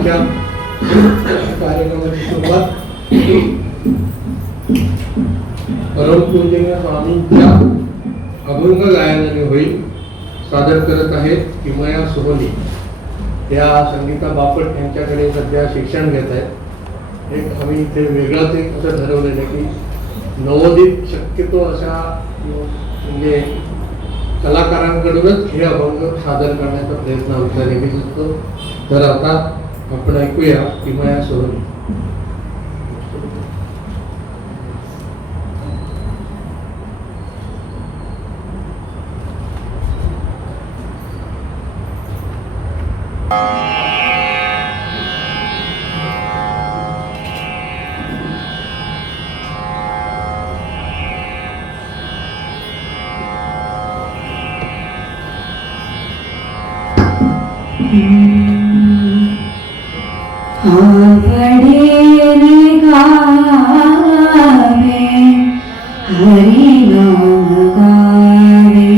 आजच्या कार्यक्रमाची सुरुवात परमपूजनीय स्वामींच्या अभंग गायनाने होईल. सादर करत आहेत किमया सोहनी. त्या संगीता बापट यांच्याकडे सध्या शिक्षण घेत आहेत. एक आम्ही इथे वेगळंच एक असं ठरवलेलं की नवोदित शक्यतो अशा म्हणजे कलाकारांकडूनच हे अभंग सादर करण्याचा प्रयत्न आमचा नेहमीच असतो. तर आता आपण ऐकूया किमया सोहनी. आवडीने गावे हरिनाम गावे,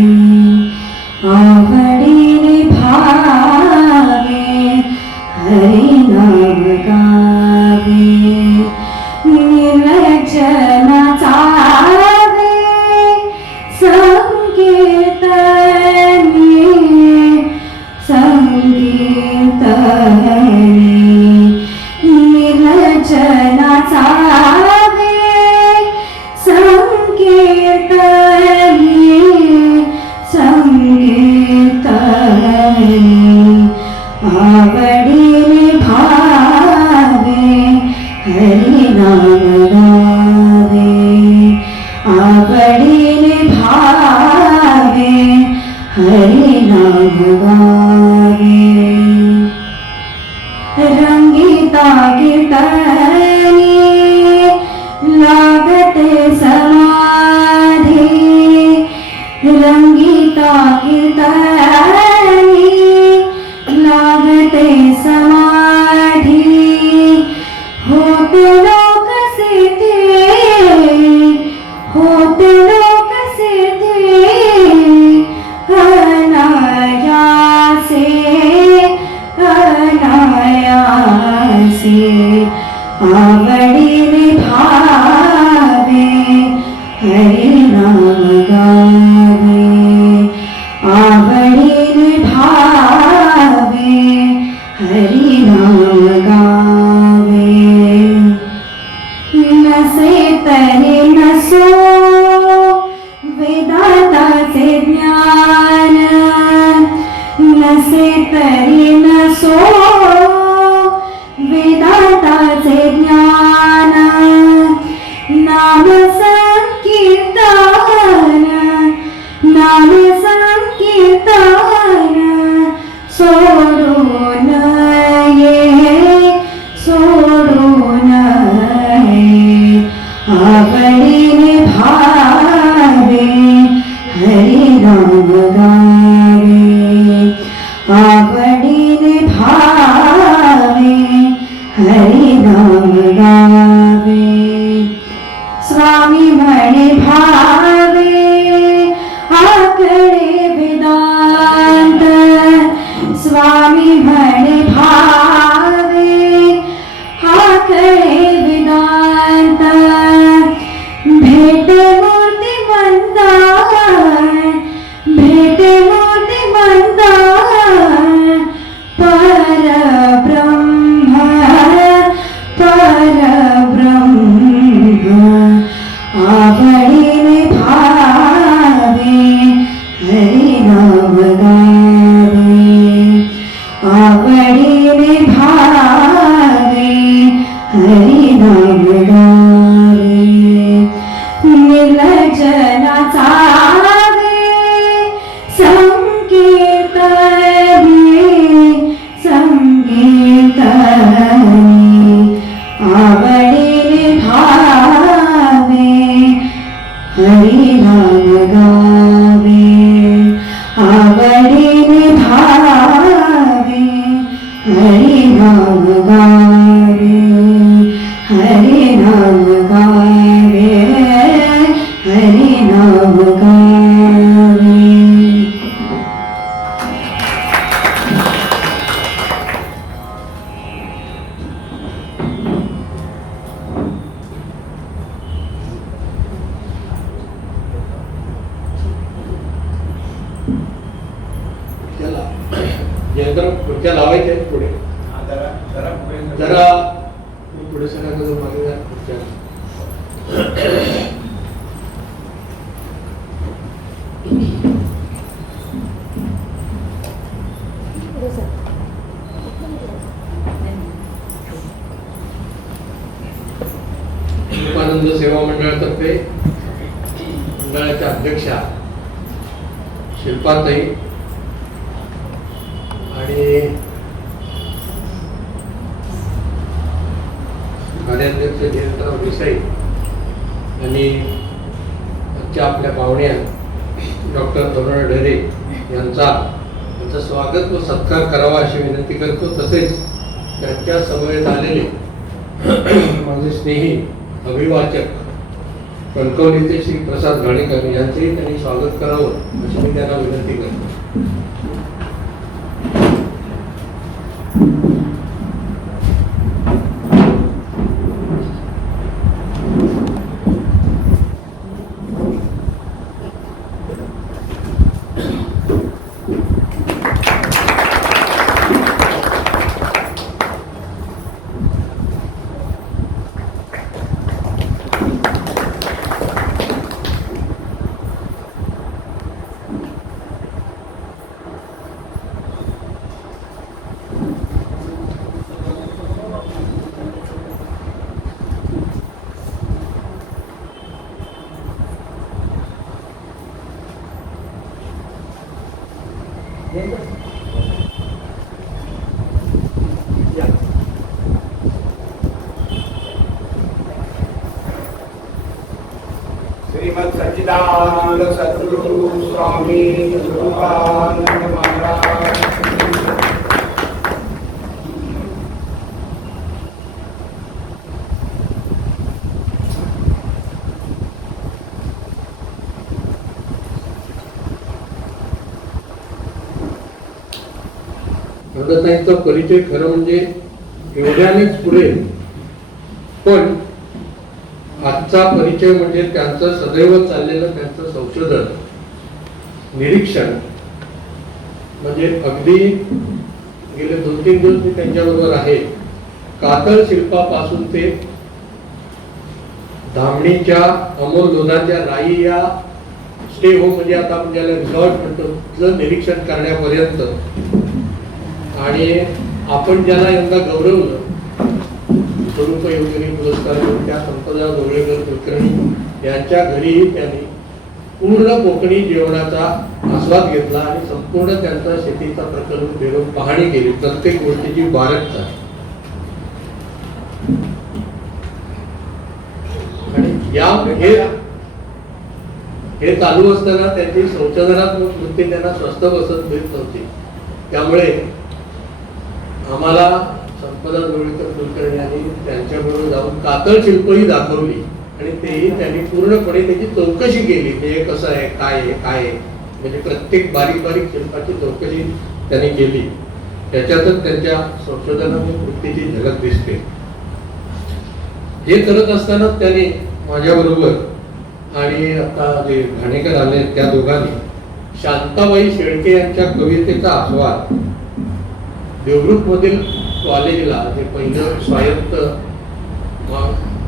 आवडीने भावे हरिनाम गावे, निर्जन चावे संकीर्तनी संकीर्तनी, निर्जना चावे संकीर्तनी संकीर्तनी, आवडीने भावे हरिनाम गावे, आवडीने भावे हरिनाम गावे, रंगीता कीर्तनी लागते समाधी, रंगीता कीर्तनी लागते समाधी, होते लोक सिद्धी, होते लोक सिद्धी, अनायासे अनायासे, आवडीने भावे हरिनाम गावे, आवडीने भावे हरिनाम गावे, नसे तरी नसो वेदांताचे ज्ञान, नसे तरी नसो वेदांताचे ज्ञान, नाम संकीर्तन, नाम संकीर्तन, सोडून ये सोडून ये, आवडीने भावे हरिनाम गावे, आवडीने भावे हरिनाम गावे, स्वामी म्हणे भावे आकडे वेदांत, स्वामी म्हणे भावे आकडे वेदांत, भेटे मूर्तिमंत, भेटे मूर्तिमंत, परब्रह्म परब्रह्म, आवडीने भावे हरिनाम गावे, आवडीने भावे हरिनाम गावे, निर्जना चावे संकीर्तनी संकीर्तनी, आवडीने भावे हरिनाम गावे, आवडीने भावे हरिनाम गावे, हरिनाम गावे हरिनाम गावे. सेवा मंडळातर्फे मंडळाच्या अध्यक्षा शिल्पाताई आणि कार्याध्यक्ष जयंतराव देसाई आणि आजच्या आपल्या पाहुण्या डॉक्टर तरुण ढेरे यांचं स्वागत व सत्कार करावा अशी विनंती करतो. तसेच त्यांच्या समवेत आलेले माझे स्नेही अभिवाचक कणकवलीचे श्री प्रसाद घाणेकर यांचेही त्यांनी स्वागत करावं अशी मी त्यांना विनंती करतो. श्रीमद सच्चिदानंद सद्गुरु स्वामी स्वरूपानंद महाराज नंदताईंचा परिचय खरं म्हणजे एवढ्यानेच पुरेल, पण आजचा परिचय म्हणजे त्यांचं सदैव चाललेलं त्यांचं संशोधन निरीक्षण. म्हणजे अगदी गेले 2-3 दिवस मी त्यांच्याबरोबर आहे. कातळ शिल्पापासून ते धामणीच्या अमोल लोधांच्या राई या स्टे होम म्हणजे आता आपण ज्याला रिसॉर्ट म्हणतो तिथलं निरीक्षण करण्यापर्यंत आणि आपण ज्याला यंदा गौरवलं स्वरूप योगिनी पुरस्कार देऊन त्या संपदा जोगळेकर कुलकर्णी यांच्या घरीही त्यांनी पूर्ण कोकणी जेवणाचा आस्वाद घेतला आणि संपूर्ण त्यांचा शेतीचा प्रकल्प फिरून पाहणी केली, प्रत्येक गोष्टीची बारकता. आणि या हे चालू असताना त्यांची संशोधनात्मक वृत्ती त्यांना स्वस्त बसत देत नव्हती. त्यामुळे आम्हाला संपदा जोगळेकर कुलकर्णी यांनी त्यांच्याबरोबर जाऊन कातळ शिल्पही दाखवली आणि तेही त्यांनी पूर्णपणे त्याची चौकशी केली. हे कसं आहे, काय आहे, काय आहे, म्हणजे प्रत्येक बारीक बारीक शिल्पाची चौकशी त्यांनी केली. त्याच्यातच त्यांच्या संशोधनात्मक वृत्तीची झलक दिसते. हे करत असताना त्यांनी माझ्याबरोबर आणि आता जे घाणेकर आले त्या दोघांनी शांताबाई शेळके यांच्या कवितेचा आस्वाद देवरुख मधील कॉलेजला, जे पहिलं स्वायत्त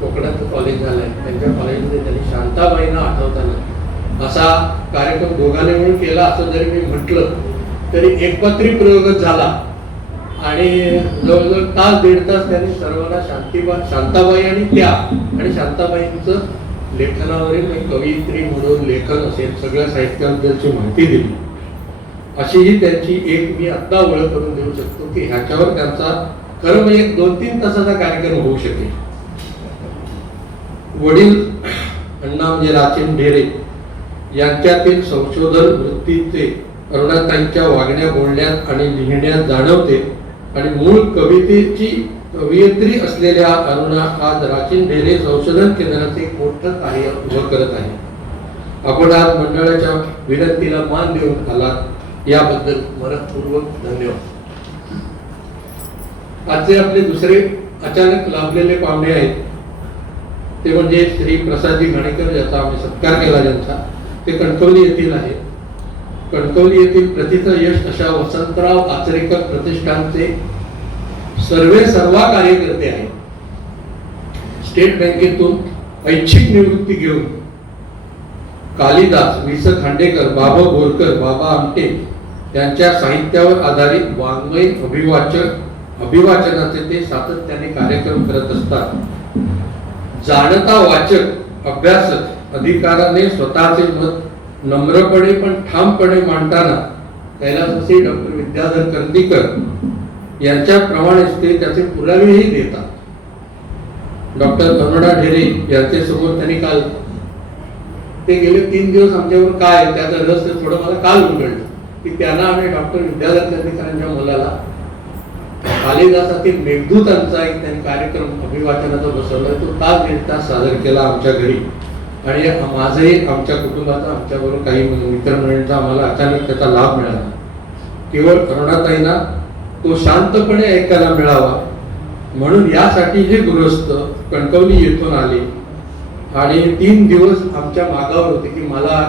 कोकणाचं कॉलेज झालंय त्यांच्या कॉलेजमध्ये त्यांनी शांताबाईंना आठवताना असा कार्यक्रम दोघांनी मिळून केला. असं जरी मी म्हटलं तरी एकपात्री प्रयोगच झाला आणि जवळजवळ तास 1.5 तास त्यांनी सर्वांना शांताबाई आणि त्या आणि शांताबाईंचं लेखनावरील कवयित्री म्हणून लेखन असेल सगळ्या साहित्याबद्दलची माहिती दिली. अशीही त्यांची एक मी आत्ता ओळख करून देऊ शकतो की ह्याच्यावर त्यांचा खरं म्हणजे 2-3 तासाचा कार्यक्रम होऊ शकेल. वडील अण्णा म्हणजे राचिन ढेरे यांच्यातील संशोधन वृत्तीचे अरुणाताईंच्या वागण्या बोलण्यात आणि लिहिण्यात जाणवते आणि मूळ कवितेची कवयित्री असलेल्या अरुणा आज राचिन ढेरे संशोधन केंद्राचे एक मोठं कार्य उभं करत आहे. आपण आज मंडळाच्या विनंतीला मान देऊन आलात याबद्दल मनःपूर्वक धन्यवाद. आजचे आपले दुसरे अचानक लाभलेले पाहुणे आहेत ते म्हणजे श्री प्रसादजी घाणेकर, ज्याचा आम्ही सत्कार केला ज्यांचा, ते कणकवली येथील आहेत. कणकवली येथील प्रथित यश अशा वसंतराव आचरेकर प्रतिष्ठानचे सर्वा कार्यकर्ते आहेत. स्टेट बँकेतून ऐच्छिक निवृत्ती घेऊन कालिदास, वि. स. खांडेकर, बाबा बोरकर, बाबा आमटे यांच्या साहित्यावर आधारित वाङ्मय अभिवाचनाचे ते सातत्याने कार्यक्रम करत असतात. जाणता वाचक अभ्यासक अधिकाराने स्वतःचे मत नम्रपणे पण ठामपणे मांडताना कैलासवासी डॉक्टर विद्याधर करंदीकर यांच्याप्रमाणेच ते त्याचे पुरावेही देतात। डॉक्टर अरुणा ढेरे यांच्या समोर त्यांनी काल ते गेले 3 दिवस आमच्यावर काय त्याचं रहस्य थोडं मला काल उघडलं की त्यांना आम्ही डॉक्टर विद्याधर करंदीकरांच्या मुलाला कालिदासातील मेघदूतांचा एक त्यांनी कार्यक्रम अभिवाचनाचा बसवला, तो तास 1.5 तास सादर केला आमच्या घरी। आणि माझंही आमच्या कुटुंबाचा आमच्याबरोबर काही मित्रमंडळींचा आम्हाला अचानक त्याचा लाभ मिळाला। केवळ अरुणाताईंना तो शांतपणे ऐकायला मिळावा म्हणून यासाठी हे गृहस्थ कणकवली येथून आले आणि 3 दिवस आमच्या मागावर होते की मला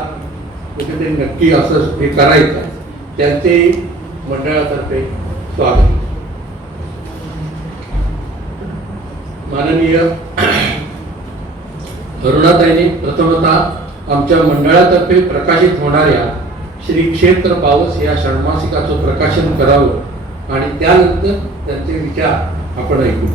कुठेतरी नक्की असं हे करायचं आहे। त्यांचे मंडळातर्फे स्वागत। माननीय अरुणाताईंनी प्रथमतः आमच्या मंडळातर्फे प्रकाशित होणाऱ्या श्री क्षेत्र पावस या षण्मासिकाचं प्रकाशन करावं आणि त्यानंतर त्यांचे विचार आपण ऐकू।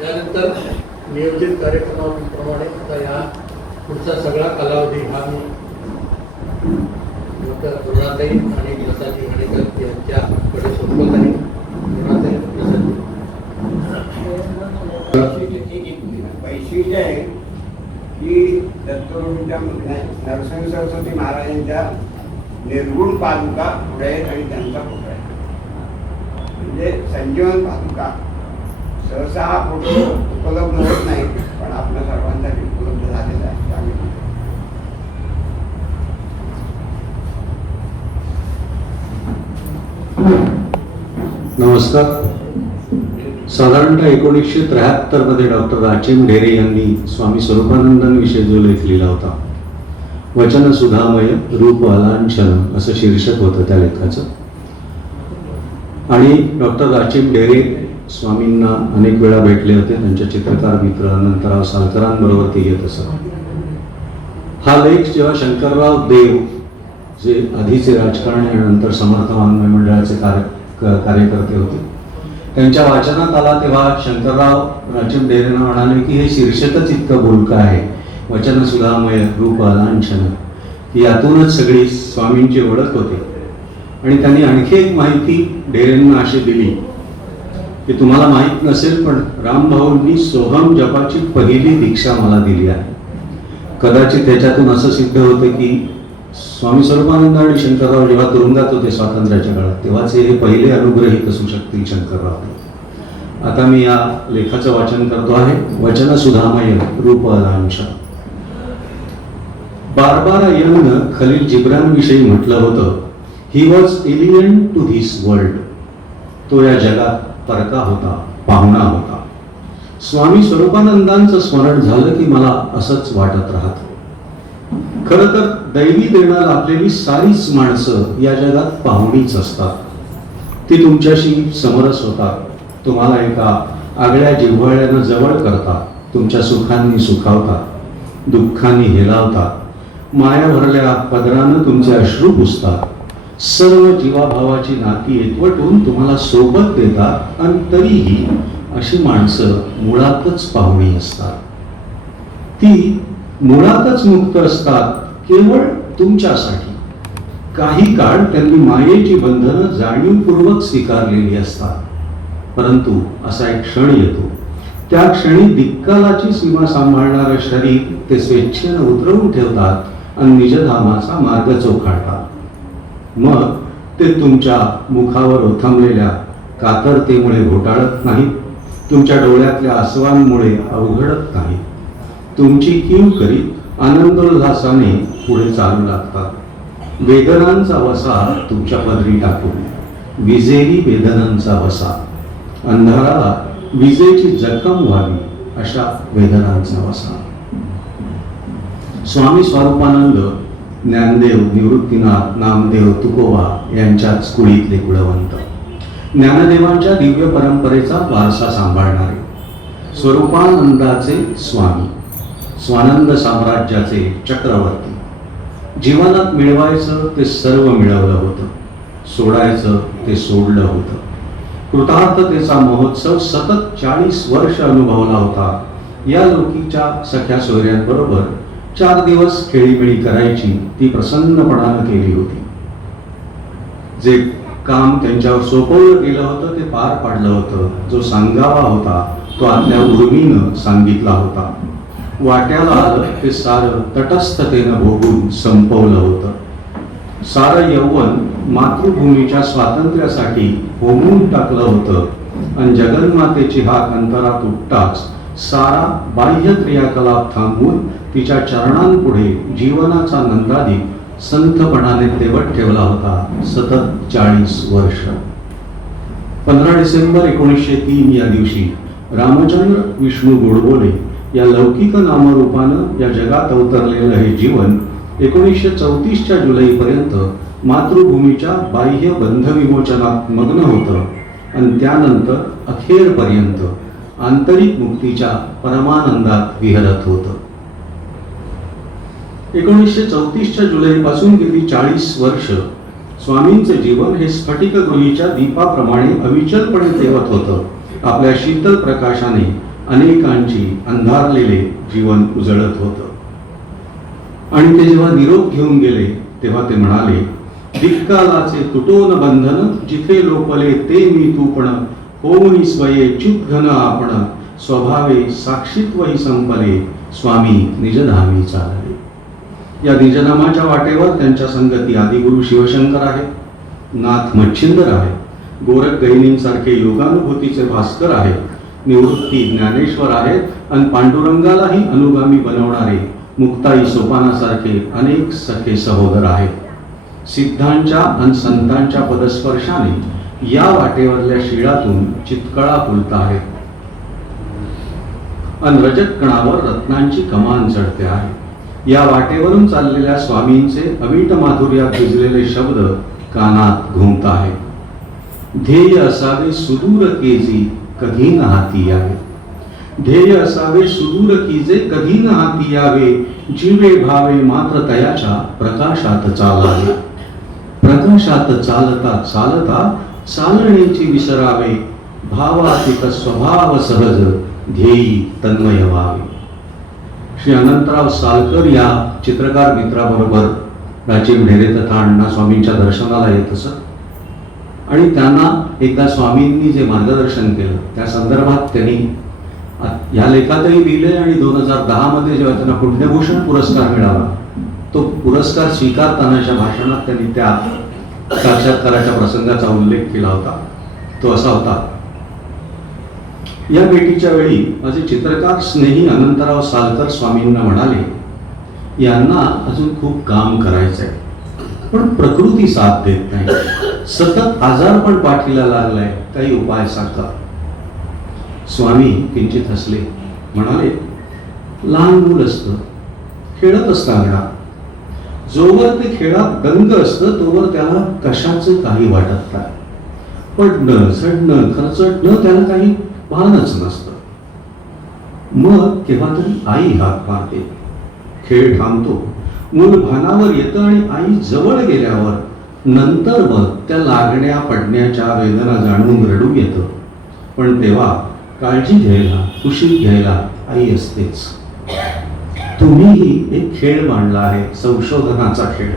त्यानंतर नियोजित कार्यक्रमाप्रमाणे आता या पुढचा सगळा कालावधी हा मी डॉक्टर अरुणाताई आणि प्रसादजी घाणेकर यांच्याकडे सोपवत आहे। अरुणाताई, प्रसादजी। वैशिष्ट्य आहे की दत्तप्रभूंच्या नरसिंह सरस्वती महाराजांच्या निर्गुण पादुका पुढे आहेत आणि त्यांचा फोटो आहे, म्हणजे संजीवन पादुका। सहसा हा फोटो उपलब्ध होत नाही पण आपल्या सर्वांसाठी उपलब्ध झालेला आहे। नमस्कार। साधारणतः 1973 मध्ये डॉक्टर राचिम ढेरे यांनी स्वामी स्वरूपानंदांविषयी जो लेख लिहिला होता, वचन सुधामय रूप अलांछन असं शीर्षक होतं त्या लेखाचं। आणि डॉक्टर राचिम ढेरे स्वामींना अनेक वेळा भेटले होते, त्यांच्या चित्रकार मित्र अनंतराव सालकरांबरोबर ते येत असत। हा लेख जेव्हा शंकरराव देव जे आधीचे राजकारणी आणि नंतर समर्थ वाङ्मय मंडळाचे कार्यकर्ते होते, त्यांच्या वाचनात आला तेव्हा शंकरराव राचिम ढेरेंना म्हणाले की हे शीर्षकच इतकं बोलकं आहे, वचन सुधामय रूप अलांछन, की यातूनच सगळी स्वामींची ओळख होते। आणि त्यांनी आणखी एक माहिती ढेरेंना अशी दिली की तुम्हाला माहीत नसेल पण रामभाऊंनी सोहम जपाची पहिली दीक्षा मला दिली आहे। कदाचित त्याच्यातून असं सिद्ध होतं की स्वामी स्वरूपानंद आणि शंकरराव जेव्हा तुरुंगात होते स्वातंत्र्याच्या काळात, तेव्हाचे हे पहिले अनुग्रहित असू शकतील शंकरराव। आता मी या लेखाचं वाचन करतो आहे, वचन सुधामय रूप अलांछन। बार्बारा यंगनं खलील जिब्रान विषयी म्हटलं होतं, he was alien to this world. तो या जगात परका होता, पाहुणा होता। स्वामी स्वरूपानंदांचं स्मरण झालं की मला असंच वाटत राहतं। खरं तर दैवी देणार आपलेली सारीच माणसं या जगात पाहुणीच असतात। ती तुमच्याशी समरस होतात, तुम्हाला एका आगळ्या जिव्हाळ्यानं जवळ करतात, तुमच्या सुखांनी सुखावतात, दुःखांनी हेलावतात, माया भरल्या पदरानं तुमचे अश्रू पुसतात, सर्व जीवाभावाची नाती एकवटून तुम्हाला सोबत देतात। आणि तरीही अशी माणसं मुळातच पाहुणी असतात। ती मुळातच मुक्त असतात केवळ तुमच्यासाठी। काही काळ त्यांनी मायेची बंधनं जाणीवपूर्वक स्वीकारलेली असतात, परंतु असा एक क्षण येतो, त्या क्षणी दिक्कालाची सीमा सांभाळणारं शरीर ते स्वेच्छेनं उतरवून ठेवतात आणि निजधामाचा मार्ग चोखाळतात। मग ते तुमच्या मुखावर ओथंबलेल्या कातरतेमुळे घोटाळत नाहीत, तुमच्या डोळ्यातल्या आसवांमुळे अवघडत नाहीत, तुमची कीव करीत आनंदोल्हासाने पुढे चालू लागतात. वेदनांचा वसा तुमच्या पदरी टाकून, विजेरी वेदनांचा वसा, अंधाराला विजेची जखम व्हावी अशा वेदनांचा वसा. स्वामी स्वरूपानंद, ज्ञानदेव, निवृत्तीनाथ, नामदेव, तुकोबा यांच्याच कुळीतले कुळवंत, ज्ञानदेवांच्या दिव्य परंपरेचा वारसा सांभाळणारे, स्वरूपानंदाचे स्वामी, स्वानंद साम्राज्याचे चक्रवर्ती. जीवनात मिळवायचं ते सर्व मिळवलं होतं, सोडायचं ते सोडलं होतं. कृतार्थतेचा महोत्सव सतत 40 वर्ष अनुभवला होता. या लोकीच्या सख्या सोयऱ्यांबरोबर 4 दिवस खेळीमेळी करायची ती प्रसन्नपणानं केली होती. जे काम त्यांच्यावर सोपवलं गेलं होतं ते पार पाडलं होतं. जो सांगावा होता तो आपल्या उर्मीनं सांगितला होता. वाट्याला आलं ते सारं तटस्थतेनं भोगून संपवलं होतं. सारं यौवन मातृभूमीच्या स्वातंत्र्यासाठी होमून टाकलं होतं आणि जगन्मातेची हाक अंतरात उठताच सारा बाह्य क्रियाकलाप थांबवून तिच्या चरणांपुढे जीवनाचा नंदादीप संथपणाने तेवत ठेवला होता. सतत 40 वर्ष. 15 डिसेंबर 1903 या दिवशी रामचंद्र विष्णू गोडबोले या लौकिक नामरूपानं या जगात अवतरलेलं हे जीवन 1934च्या जुलैपर्यंत मातृभूमीच्या बाह्य बंधविमोचनात मग्न होतं आणि त्यानंतर अखेरपर्यंत आंतरिक मुक्तीच्या परमानंदात विहरत होतं. 1934च्या जुलैपासून गेली 40 वर्ष स्वामींचे जीवन हे स्फटिक गृहीच्या दीपाप्रमाणे अविचलपणे तेवत होतं. आपल्या शीतल प्रकाशाने अनेकांची अंधारलेले जीवन उजळत होतं. आणि ते जेव्हा निरोप घेऊन गेले तेव्हा ते म्हणाले, दिक्कालाचे तुटोन बंधन, जिथे लोपले ते मी तूपण, होऊनी स्वये च्युतघन आपण, स्वभावे साक्षीत्वही संपले, स्वामी निजधामी चालले. या निजनामाच्या वाटेवर त्यांच्या संगती आदिगुरु शिवशंकर आहेत, नाथ मच्छिंदर आहेत, गोरख गैनींसारखे योगानुभूतीचे भास्कर आहेत, निवृत्ती ज्ञानेश्वर आहेत आणि पांडुरंगालाही अनुगामी बनवणारे मुक्ताई सोपानासारखे अनेक सखे सहोदर आहेत. सिद्धांच्या आणि संतांच्या पदस्पर्शाने या वाटेवरल्या शिळातून चितकळा फुलत आहेत आणि रजत कणावर रत्नांची कमान चढते आहे. या वाटेवरून चाललेल्या स्वामींचे अवीट माधुर्यात भिजलेले शब्द कानात घुमत आहेत. ध्येय असावे सुदूर केजी, कधी न हाती यावे. ध्येय असावे सुदूर कीजे, कधी न हाती यावे. जीवे भावे मात्र तयाच्या प्रकाशात चालावे. प्रकाशात चालता चालता चालण्याची विसरावे. भावातीत स्वभाव सहज, ध्येयी तन्मय व्हावे. श्री अनंतराव सालकर या चित्रकार मित्राबरोबर प्राचीन ढेरे तथा अण्णा स्वामींच्या दर्शनाला येत असत आणि त्यांना एकदा स्वामींनी जे मार्गदर्शन केलं त्या संदर्भात त्यांनी या लेखातही लिहिले आणि 2010 मध्ये जेव्हा त्यांना पुण्यभूषण पुरस्कार मिळाला तो पुरस्कार स्वीकारतानाच्या भाषणात त्यांनी त्या साक्षात्काराच्या प्रसंगाचा उल्लेख केला होता. तो असा होता, या भेटीच्या वेळी माझे चित्रकार स्नेही अनंतराव सालकर स्वामींना म्हणाले, यांना अजून खूप काम करायचंय पण प्रकृती साथ देत नाही, सतत आजारपण पाठीला लागलाय, काही उपाय सांगा. स्वामी किंचित हसले, म्हणाले, लहान मूल असतं, खेळत असतं अंगणात, जोवर ते खेळात दंग असतं तोवर त्याला कशाचं काही वाटत नाही. पडणं झडणं खरचटणं त्याला काही भानच नसतं. मग केव्हा तरी आई हात मारते, खेळ थांबतो, मूल भानावर येतं आणि आई जवळ गेल्यावर नंतर मग त्या लागण्या पडण्याच्या वेदना जाणून रडू येतं. पण तेव्हा काळजी घ्यायला कुशीत घ्यायला आई असतेच. तुम्हीही एक खेळ मांडला आहे, संशोधनाचा खेळ.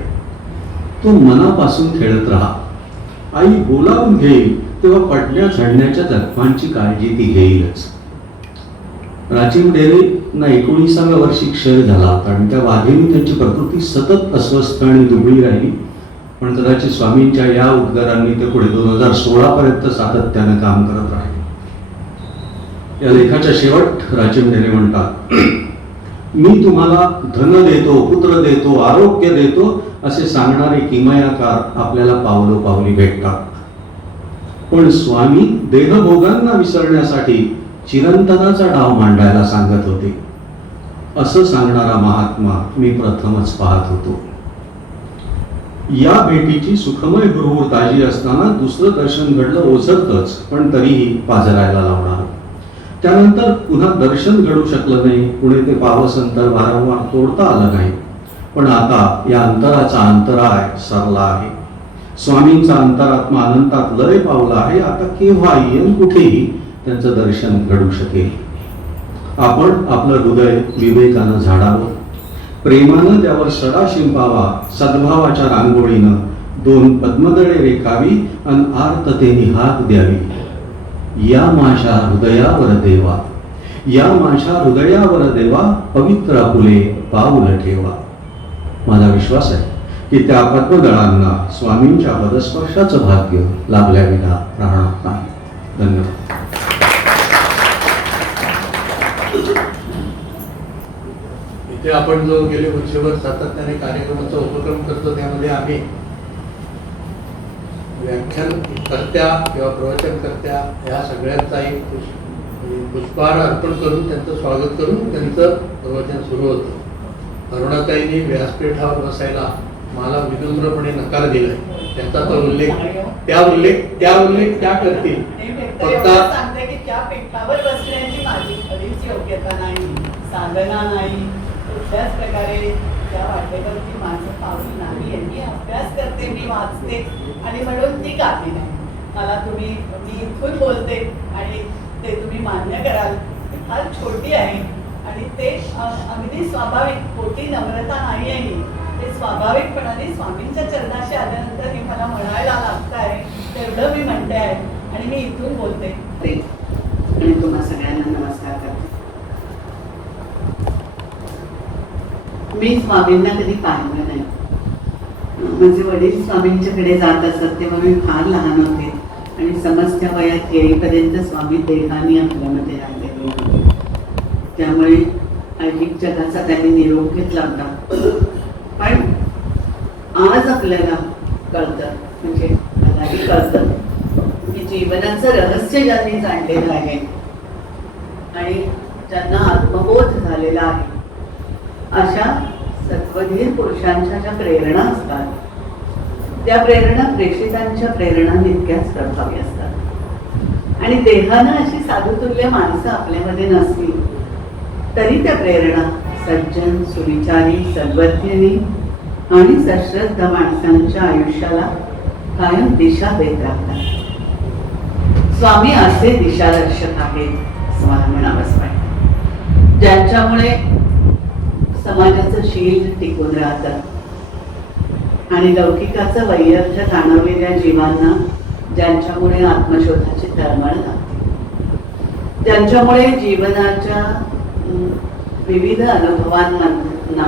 तो मनापासून खेळत राहा. आई बोलावून घेईल तेव्हा पडण्या झडण्याच्या जखमांची काळजी ती घेईलच. प्राचीन ढेरेंना 19व्या वर्षी क्षय झाला होता आणि त्या वाघेनी त्यांची प्रकृती सतत अस्वस्थ आणि दुबळी राहिली. पण कदाचित स्वामींच्या या उद्गारांनी ते पुढे 2016 पर्यंत सातत्यानं काम करत राहिले. या लेखाच्या शेवट राजीव ढेरे म्हणतात, मी तुम्हाला धन देतो, पुत्र देतो, आरोग्य देतो असे सांगणारे किमयाकार आपल्याला पावलोपावली भेटतात. पण स्वामी देहभोगांना विसरण्यासाठी चिरंतनाचा डाव मांडायला सांगत होते. असं सांगणारा महात्मा मी प्रथमच पाहत होतो. या भेटीची सुखमय गुरुवर ताजी असताना दुसरं दर्शन घडलं ओझरतच, पण तरीही पाजरायला लावणार. त्यानंतर पुन्हा दर्शन घडू शकलं नाही. पुढे ते पावस अंतर वारंवार तोडता आलं नाही. पण आता या अंतराचा अंतराय सरला आहे. स्वामींचा अंतरात्मा अनंतात लय पावला आहे. आता केव्हाही आणि कुठेही त्यांचं दर्शन घडू शकेल. आपण आपलं हृदय विवेकानं झाडावं, प्रेमानं त्यावर सडा शिंपावा, सद्भावाच्या रांगोळीनं 2 पद्मदळे रेखावी आणि आर्ततेने हाक द्यावी. या माझ्या हृदयावर देवा, या माझ्या हृदयावर देवा, पवित्र आपुले पाऊल ठेवा. माझा विश्वास आहे की त्या पद्मदळांना स्वामींच्या पदस्पर्शाचं भाग्य लाभल्याविना राहणार नाही. धन्यवाद. इथे आपण जो गेले वर्षभर सातत्याने कार्यक्रमाचा उपक्रम करतो, त्यामध्ये आम्ही व्याख्यानकर्त्या किंवा प्रवचनकर्त्या या सगळ्यांचा एक पुष्पहार अर्पण करून त्यांचं स्वागत करून त्यांचं प्रवचन सुरू होतं. अरुणाताईंनी व्यासपीठावर बसायला मला विनम्रपणे नकार दिलाय. त्याचा तो उल्लेख त्या करतील. फक्त सांगते की त्या पीठावर बसण्याची माझी कधीच योग्यता नाही, साधना नाही, कुठल्याच प्रकारे त्या वाटेवरती माझं पाऊल नाही. मी अभ्यास करते, मी वाचते आणि म्हणून ती गाठी नाही. मला मी इथून बोलते आणि ते तुम्ही मान्य कराल. फार छोटी आहे आणि ते अगदी स्वाभाविक, पोटी नम्रता नाही आहे. ते स्वाभाविकपणाने स्वामींच्या चरणाशी आल्यानंतर हे मला म्हणायला लागत आहे, तेवढं मी म्हणते आहे आणि मी इथून बोलते. आणि तुम्हा सगळ्यांना नमस्कार करते. मी स्वामींना कधी पाहिलं नाही. माझे वडील स्वामींच्याकडे जात असत तेव्हा मी फार लहान होते आणि समजत्या वयात येईपर्यंत स्वामी देहाने आपल्यामध्ये राहिलेले होते. त्यामुळे ऐहिक जगाचा त्यांनी निरोप घेतला होता. पण आज आपल्याला कळतं, म्हणजे मलाही कळतं की जीवनाचं रहस्य ज्यांनी जाणलेलं आहे आणि ज्यांना आत्मबोध झालेला आहे, अशा सत्वधीर पुरुषांच्या ज्या प्रेरणा असतात, त्या प्रेरणा प्रेषितांच्या प्रेरणा तितक्याच प्रभावी असतात. आणि देहानं अशी साधुतुल्य माणसं आपल्यामध्ये नसली तरी त्या प्रेरणा सज्जन, सुविचारी, सद्वत्नी आणि सश्रद्ध माणसांच्या आयुष्याला कायम दिशा देत राहतात. स्वामी असे दिशादर्शक आहेत, असं मला म्हणावंच वाटतं, ज्यांच्यामुळे समाजाचं शील टिकून राहतं आणि लौकिकाचं वैयर्थ्य जाणवलेल्या जीवांना ज्यांच्यामुळे आत्मशोधाची तळमळ लागते, ज्यांच्यामुळे जीवनाच्या विविध अनुभवांना,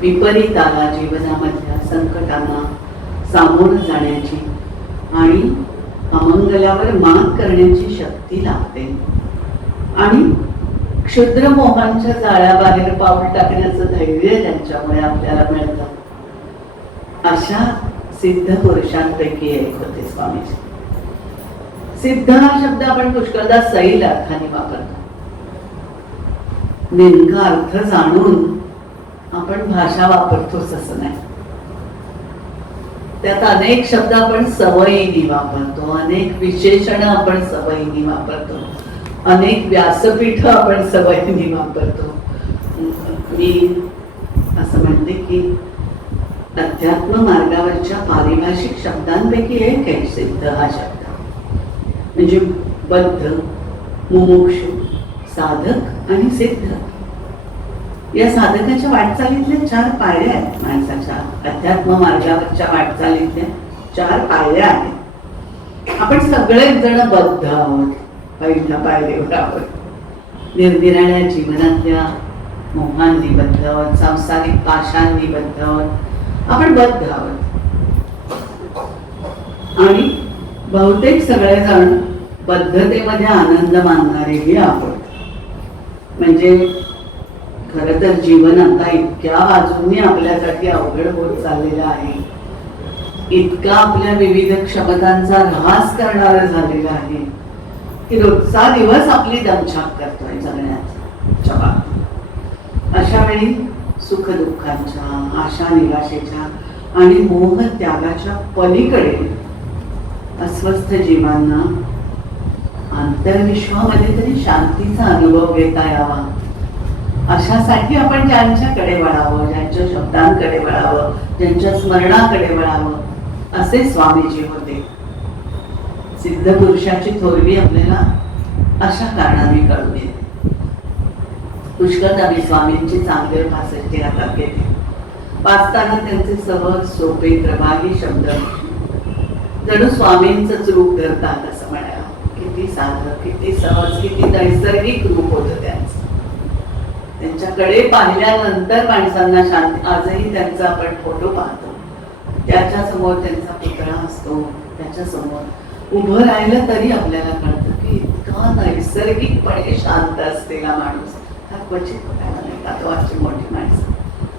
विपरीताला, जीवनामधल्या संकटांना सामोरं जाण्याची आणि अमंगलावर मात करण्याची शक्ती लागते आणि क्षुद्र मोहांच्या जाळ्याबाहेर पाऊल टाकण्याचं धैर्य ज्यांच्यामुळे आपल्याला मिळतं, अशा सिद्ध पुरुषांपैकी एक होते स्वामीजी. सिद्ध हा शब्द आपण पुष्कळदा सैल अर्थाने वापरतो. नेमका अर्थ जाणून आपण भाषा वापरतोच असं नाही. त्यात अनेक शब्द आपण सवयीने वापरतो, अनेक विशेषण आपण सवयीने वापरतो, अनेक व्यासपीठ आपण सवयीने वापरतो. मी असं म्हणते की अध्यात्म मार्गावरच्या पारिभाषिक शब्दांपैकी एक आहे सिद्ध हा शब्द. म्हणजे बद्ध, मुमुक्षु, साधक आणि सिद्ध या साधकाच्या वाटचालीतल्या 4 पायऱ्या आहेत. माणसाच्या अध्यात्म मार्गावरच्या वाटचालीतल्या 4 पायऱ्या आहेत. आपण सगळेच जण बद्ध आहोत, पहिल्या पायरीवर आहोत. निरनिराळ्या जीवनातल्या मोहांनी बद्ध आहोत, सांसारिक पाशांनी बद्ध आहोत, आपण बद्ध आहोत. आणि बहुतेक सगळेजण बद्धतेमध्ये आनंद मानणारेही आहोत. म्हणजे खर तर जीवन आता इतक्या बाजूंनी आपल्यासाठी अवघड होत चाललेलं आहे, इतका आपल्या विविध क्षमतांचा ऱ्हास करणारं झालेलं आहे की रोजचा दिवस आपली दमछाक करतोय जगण्याच्या बाबतीत. अशा वेळी सुख दुःखांच्या, आशा निराशेच्या आणि मोह त्यागाच्या पलीकडे अस्वस्थ जीवांना आंतरविश्वामध्ये तरी शांतीचा अनुभव घेता यावा, अशासाठी आपण ज्यांच्याकडे वळावं, ज्यांच्या शब्दांकडे वळावं, ज्यांच्या स्मरणाकडे वळावं, असे स्वामीजी होते. सिद्ध पुरुषाची थोरवी आपल्याला अशा कारणाने कळून येते. पुष्कळ आम्ही स्वामींची चांगले भाषेची हातात घेते. वाचताना त्यांचे सहज सोपे प्रभावी शब्द जणू स्वामींचंच रूप धरतात असं म्हणायला. किती साधं, किती सहज, किती नैसर्गिक रूप होतं त्यांचं. त्यांच्याकडे पाहिल्यानंतर माणसांना शांती. आजही त्यांचा आपण फोटो पाहतो, त्याच्या समोर त्यांचा पुतळा असतो, त्याच्या समोर उभं राहिलं तरी आपल्याला कळतं की इतका नैसर्गिकपणे शांत असलेला माणूस हा क्वचित बघायला मिळतात. वाची मोठी माणसं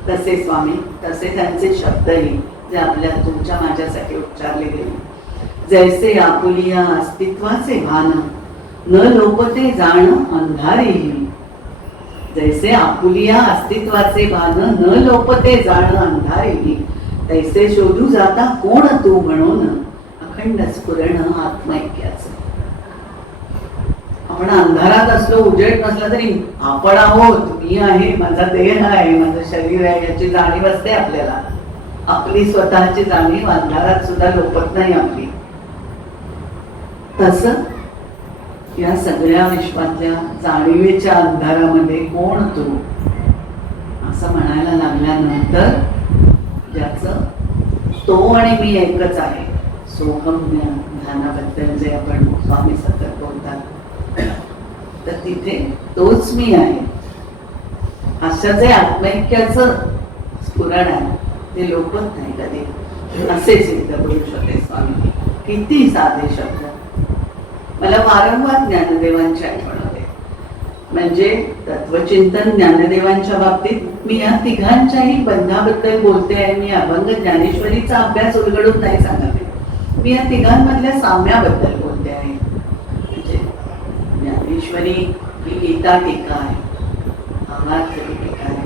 तसे स्वामी, तसे त्यांचे शब्दही जे आपल्या तुमच्या माझ्यासाठी उच्चारले गेले. जैसे आपुलिया अस्तित्वाचे भान न लोपते जाण अंधारेही. जैसे आपुलिया अस्तित्वाचे भान न लोपते जाण अंधारेही, तैसे शोधू जाता कोण तू म्हणून अखंड स्फुरण आत्मैक्याचं. आपण अंधारात असलो, उजेड नसला तरी आपण आहोत, मी आहे, माझा देह आहे, माझं शरीर आहे याची जाणीव असते आपल्याला. आपली स्वतःची जाणीव अंधारात सुद्धा लोपत नाही आपली. तसं या सगळ्या विश्वातल्या जाणीवेच्या अंधारामध्ये कोण तू असं म्हणायला लागल्यानंतर ज्याचं तो आणि मी एकच आहे, सोहम्य ध्यानाबद्दल जे आपण स्वामी सतत बोलतात, तर तिथे तोच मी आहे असं जे आत्मैक्याचं स्फुरण आहे ते लोपत नाही कधी. असे सिद्ध पुरुष होते स्वामी. किती साधे शब्द. मला वारंवार ज्ञानदेवांची आठवण होते. म्हणजे तत्वचिंतन ज्ञानदेवांच्या बाबतीत मी या तिघांच्याही बंधाबद्दल बोलते आहे. मी अभंग ज्ञानेश्वरीचा अभ्यास उलगडून नाही सांगते, मी या तिघांमधल्या साम्याबद्दल बोलते आहे. म्हणजे ज्ञानेश्वरी ही गीता टीका आहे, भावार्थ टीका आहे.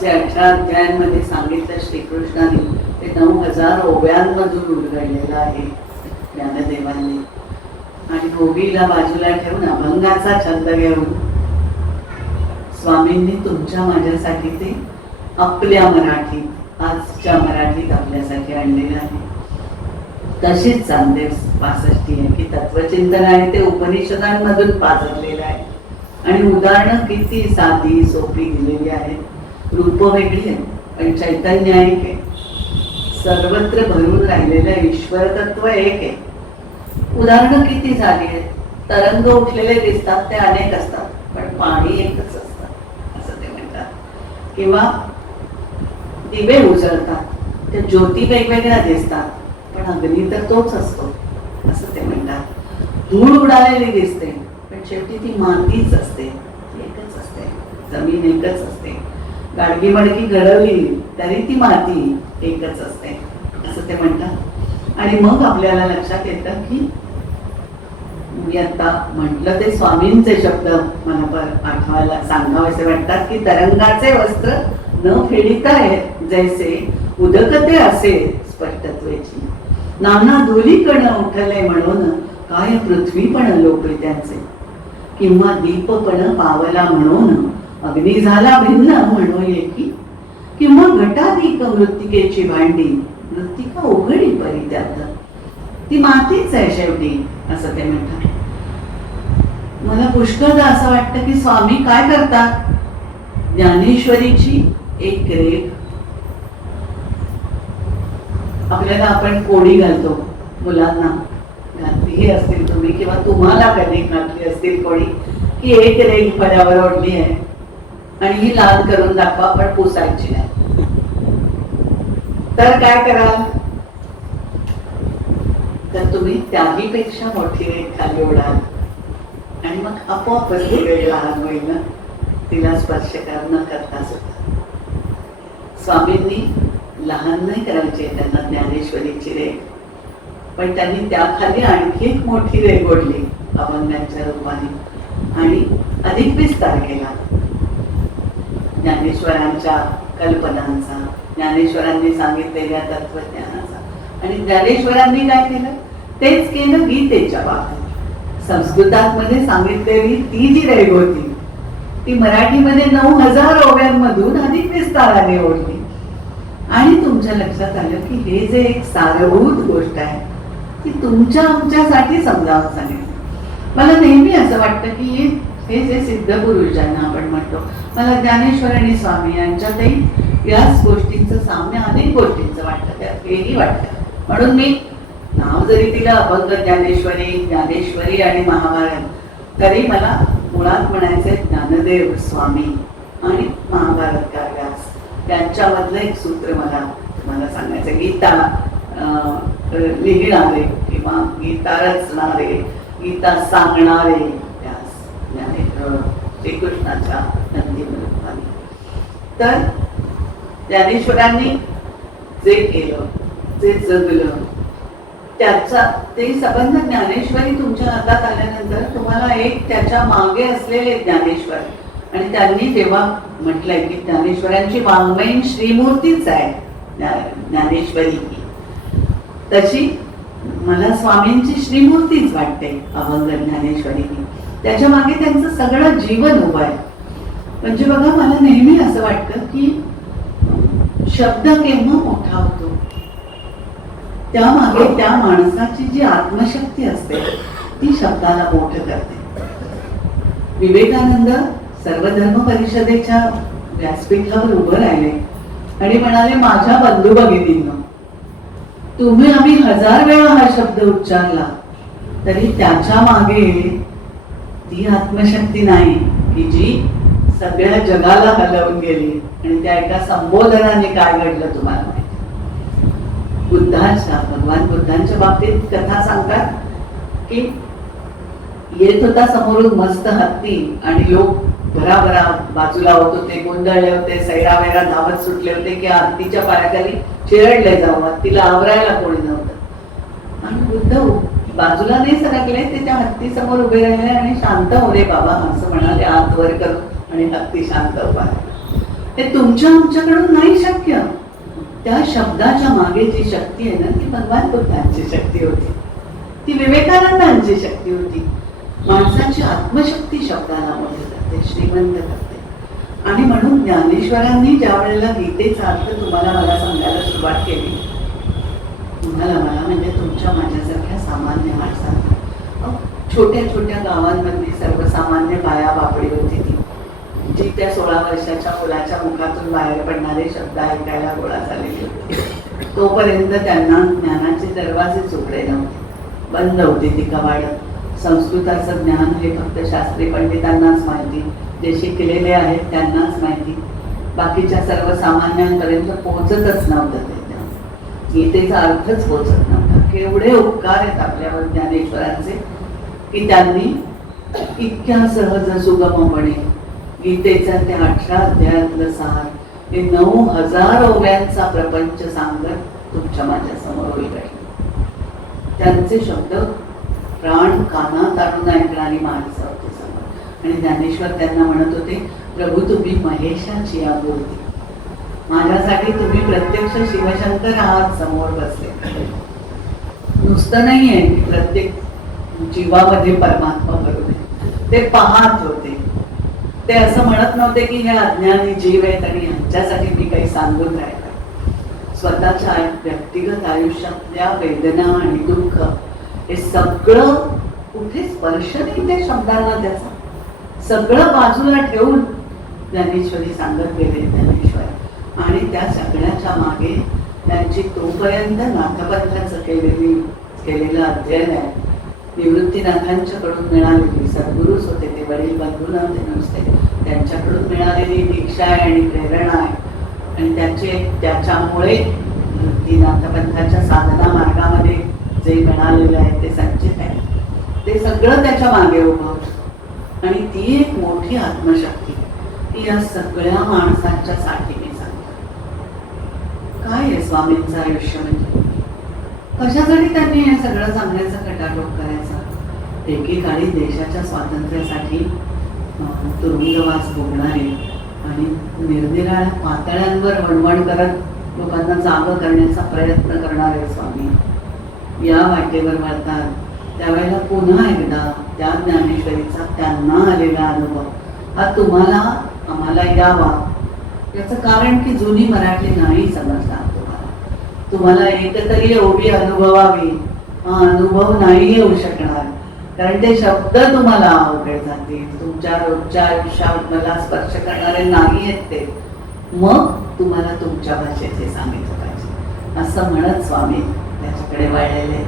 जे 18 अध्यायांमध्ये सांगितलं श्रीकृष्णाने ते 9000 ओव्यांमधून उलगडलेलं आहे ज्ञानदेवांनी. आणि ओवीला बाजूला ठेवून अभंगाचा छंद घेऊन स्वामींनी तुमच्या माझ्यासाठी ते आपल्या मराठीत, आजच्या मराठीत आपल्यासाठी आणलेलं आहे. तशीच चांदेव 65 आहे की तत्वचिंतन आहे ते उपनिषदांमधून पाजरलेलं आहे. आणि उदाहरणं किती साधी सोपी दिलेली आहेत. रूप वेगळी आहे पण चैतन्य एक आहे. सर्वत्र भरून राहिलेलं ईश्वर तत्व एक आहे. उदाहरणं किती झाली आहेत. तरंग उठलेले दिसतात ते अनेक असतात पण पाणी एकच असतं असं ते म्हणतात. किंवा दिवे उजळतात, त्या ज्योती वेगवेगळ्या दिसतात पण अग्नी तर तोच असतो असं ते म्हणतात. धूळ उडालेली दिसते पण शेवटी ती मातीच असते, एकच असते. जमीन एकच असते. गाडगी मडकी घडवली तरी ती माती एकच असते असं ते म्हणतात. आणि मग आपल्याला लक्षात येतं की मी आता म्हटलं ते स्वामींचे शब्द मला आठवायला सांगावेसे वाटतात की तरंगाचे वस्त्र न फेडिता जैसे उदकते असे स्पष्टत्वेची, नाना धुलीकण उठले म्हणून काय पृथ्वी पण लोपे त्यांचे, किंवा दीपपण पावला म्हणून अग्नी झाला भिन्न म्हणू एकी, किंवा घटाधिक मृत्तिकेची भांडी मृत्तिका उघडी परी त्यात, ती मातीच आहे शेवटी असं ते म्हणतात. मला पुष्कळदा असं वाटतं की स्वामी काय करतात, ज्ञानेश्वरीची एक रेख आपल्याला आपण कोडी घालतो मुलांना, घातलीही असतील तुम्ही किंवा तुम्हाला कधी घातली असतील कोडी, की एक रेख फळ्यावर ओढली आहे आणि ही लाल करून दाखवा पण पुसायची नाही. तर काय कराल, तर तुम्ही त्याही पेक्षा मोठी रेख खाली ओढाल आणि मग आपोआपच ती रेख लहान होईल ना. तिला स्पर्श न करता सुद्धा. स्वामींनी लहान नाही करायचे त्यांना ज्ञानेश्वरीची रेघ, पण त्यांनी त्याखाली आणखी एक मोठी रेघ ओढली अभंगांच्या रूपाने आणि अधिक विस्तार केला ज्ञानेश्वरांच्या कल्पनांचा, ज्ञानेश्वरांनी सांगितलेल्या तत्वज्ञानाचा. आणि ज्ञानेश्वरांनी काय केलं तेच केलं गीतेच्या बाबतीत. संस्कृतात मध्ये सांगितलेली ती जी रेघ होती ती मराठीमध्ये 9000 ओव्यांमधून अधिक विस्ताराने ओढली. आणि तुमच्या लक्षात आलं की हे जे एक सारभूत गोष्ट आहे ती तुमच्या आमच्यासाठी समजावून सांगितली. मला नेहमी असं वाटतं की हे जे सिद्ध पुरुष ज्यांना आपण म्हणतो, मला ज्ञानेश्वर आणि स्वामी यांच्यातही याच गोष्टींचं साम्य अनेक गोष्टींचं वाटतं, त्यात हेही वाटतं. म्हणून मी नाव जरी तिला अभंग ज्ञानेश्वरी, ज्ञानेश्वरी आणि महाभारत, तरी मला मुळात म्हणायचे ज्ञानदेव स्वामी आणि महाभारतकार व्यास त्यांच्यामधलं एक सूत्र मला सांगायचं. गीता लिहिणारे किंवा गीता रचणारे, गीता सांगणारे व्यास श्रीकृष्णाच्या अंतिम रूपाने. तर ज्ञानेश्वरांनी जे केलं, जे जगलं, त्याचा ते संबंध ज्ञानेश्वरी तुमच्या हातात आल्यानंतर तुम्हाला एक त्याच्या मागे असलेले ज्ञानेश्वर, आणि त्यांनी जेव्हा म्हटलंय की ज्ञानेश्वरांची वाङ्मयीन श्रीमूर्तीच आहे ज्ञानेश्वरी ही, तशी मला स्वामींची श्रीमूर्तीच वाटते अभंग ज्ञानेश्वरी ही. त्याच्या मागे त्यांचं सगळं जीवन उभं आहे. म्हणजे बघा, मला नेहमी असं वाटतं की शब्द केव्हा मोठा होतो, त्यामागे त्या माणसाची जी आत्मशक्ती असते ती शब्दाला मोठं करते. विवेकानंद सर्वधर्म परिषदेच्या व्यासपीठावर उभं राहिले आणि म्हणाले, माझ्या बंधू भगिनींनो, तुम्ही आम्ही 1000 वेळा हा शब्द उच्चारला तरी त्याच्या मागे ती आत्मशक्ती नाही की जी सगळ्या जगाला हलवून गेली. आणि त्या एका संबोधनाने काय घडलं तुम्हाला माहिती. भगवान बुद्धांच्या बाबतीत कथा सांगतात की येत होता समोरून मस्त हत्ती आणि लोक भराभरा बाजूला होत होते, गोंधळले होते, सैरावैरा धावत सुटले होते की हत्तीच्या पायाखाली चिरडले जावं, हत्तीला आवरायला कोणी नव्हतं. आणि बुद्ध बाजूला नाही सरकले, ते त्या हत्ती समोर उभे राहिले आणि शांत हो रे बाबा असं म्हणाले, हात वर करू, आणि हत्ती शांत उभा राहिला. हे तुमच्या आमच्याकडून नाही शक्य. त्या शब्दाच्या मागे जी शक्ती आहे ना, ती भगवान बुद्धांची शक्ती होती, ती विवेकानंदांची शक्ती होती. माणसाची आत्मशक्ती शब्दाला मोठं करते, श्रीमंत करते. आणि म्हणून ज्ञानेश्वरांनी ज्या वेळेला गीतेचा अर्थ तुम्हाला मला सांगायला सुरुवात केली, तुम्हाला मला म्हणजे तुमच्या माझ्यासारख्या सामान्य माणसांना, छोट्या छोट्या गावांमधली सर्वसामान्य बाया बापडी होती ती, जी त्या 16 वर्षाच्या मुलाच्या मुखातून बाहेर पडणारे शब्द ऐकायला गोळा झालेले होते. तोपर्यंत त्यांना ज्ञानाचे दरवाजेच उघडे नव्हते, बंद होती ती कवाडं. संस्कृताचं ज्ञान हे फक्त शास्त्री पंडितांनाच माहिती, जे शिकलेले आहेत त्यांनाच माहिती, बाकीच्या सर्वसामान्यांपर्यंत पोहोचतच नव्हतं ते ज्ञान. गीतेचा अर्थच पोहोचत नव्हता. केवढे उपकार आहेत आपल्यावर ज्ञानेश्वरांचे की त्यांनी इतक्या सहज सुगमपणे गीतेचा त्या 18 अध्यायातलं सार, हे 9000 ओव्यांचा प्रपंच सांगत तुमच्या माझ्या समोर उलगडले. त्यांचे शब्द प्राण कानात आणून ऐकणारी माणसं होती समोर. आणि ज्ञानेश्वर त्यांना म्हणत होते, प्रभू तुम्ही महेशाची आकृती, माझ्यासाठी तुम्ही प्रत्यक्ष शिवशंकर आहात समोर बसले. नुसतं नाहीये की प्रत्येक जीवामध्ये परमात्मा भरून आहे, ते पाहत होते. ते असं म्हणत नव्हते की हे अज्ञानी जीव आहेत आणि यांच्यासाठी मी काही सांगून राहिला. स्वतःच्या व्यक्तिगत आयुष्यातल्या वेदना आणि दुःख हे सगळं कुठे स्पर्श नाही त्या शब्दांना, त्याचा सगळं बाजूला ठेवून ज्ञानेश्वरी सांगत गेले ज्ञानेश्वर. आणि त्या सगळ्याच्या मागे त्यांची तोपर्यंत नाथपंथाचं केलेलं अध्ययन आहे. निवृत्तीनाथांच्याकडून मिळालेली, सद्गुरूच होते ते, वडील बंधू नव्हते नुसते, त्यांच्याकडून मिळालेली दीक्षा आहे आणि प्रेरणा आहे. आणि त्याच्यामुळे ती नाथपंथाच्या साधना मार्गामध्ये जे मिळालेलं आहे ते संचित आहे, ते सगळं त्याच्या मागे उभं होतं. आणि ती एक मोठी आत्मशक्ती. की या सगळ्या माणसांच्या साठी मी सांगतो. काय आहे स्वामींचं आयुष्य म्हणजे? कशासाठी त्यांनी हे सगळं सांगण्याचा खटाटोप करायचा? एकेकाळी देशाच्या स्वातंत्र्यासाठी तुरुंगवास भोगणारे आणि निरनिराळ्या पातळ्यांवर वणवण करत लोकांना जागं करण्याचा प्रयत्न करणारे स्वामी या वाटेवर वळतात. त्यावेळेला पुन्हा एकदा त्या ज्ञानेश्वरीचा त्यांना आलेला अनुभव हा तुम्हाला आम्हाला यावा. याचं कारण की जुनी मराठी नाही समजणार तुम्हाला एकतरी ओवी अनुभवावी. हा अनुभव नाही येऊ शकणार कारण ते शब्द तुम्हाला अवघड जातील, तुमच्या रोजच्या आयुष्यात मला स्पर्श करणारे नाही आहेत ते. मग तुम्हाला तुमच्या भाषेत हे सांगितलं पाहिजे असं म्हणत स्वामी त्याच्याकडे वळलेले,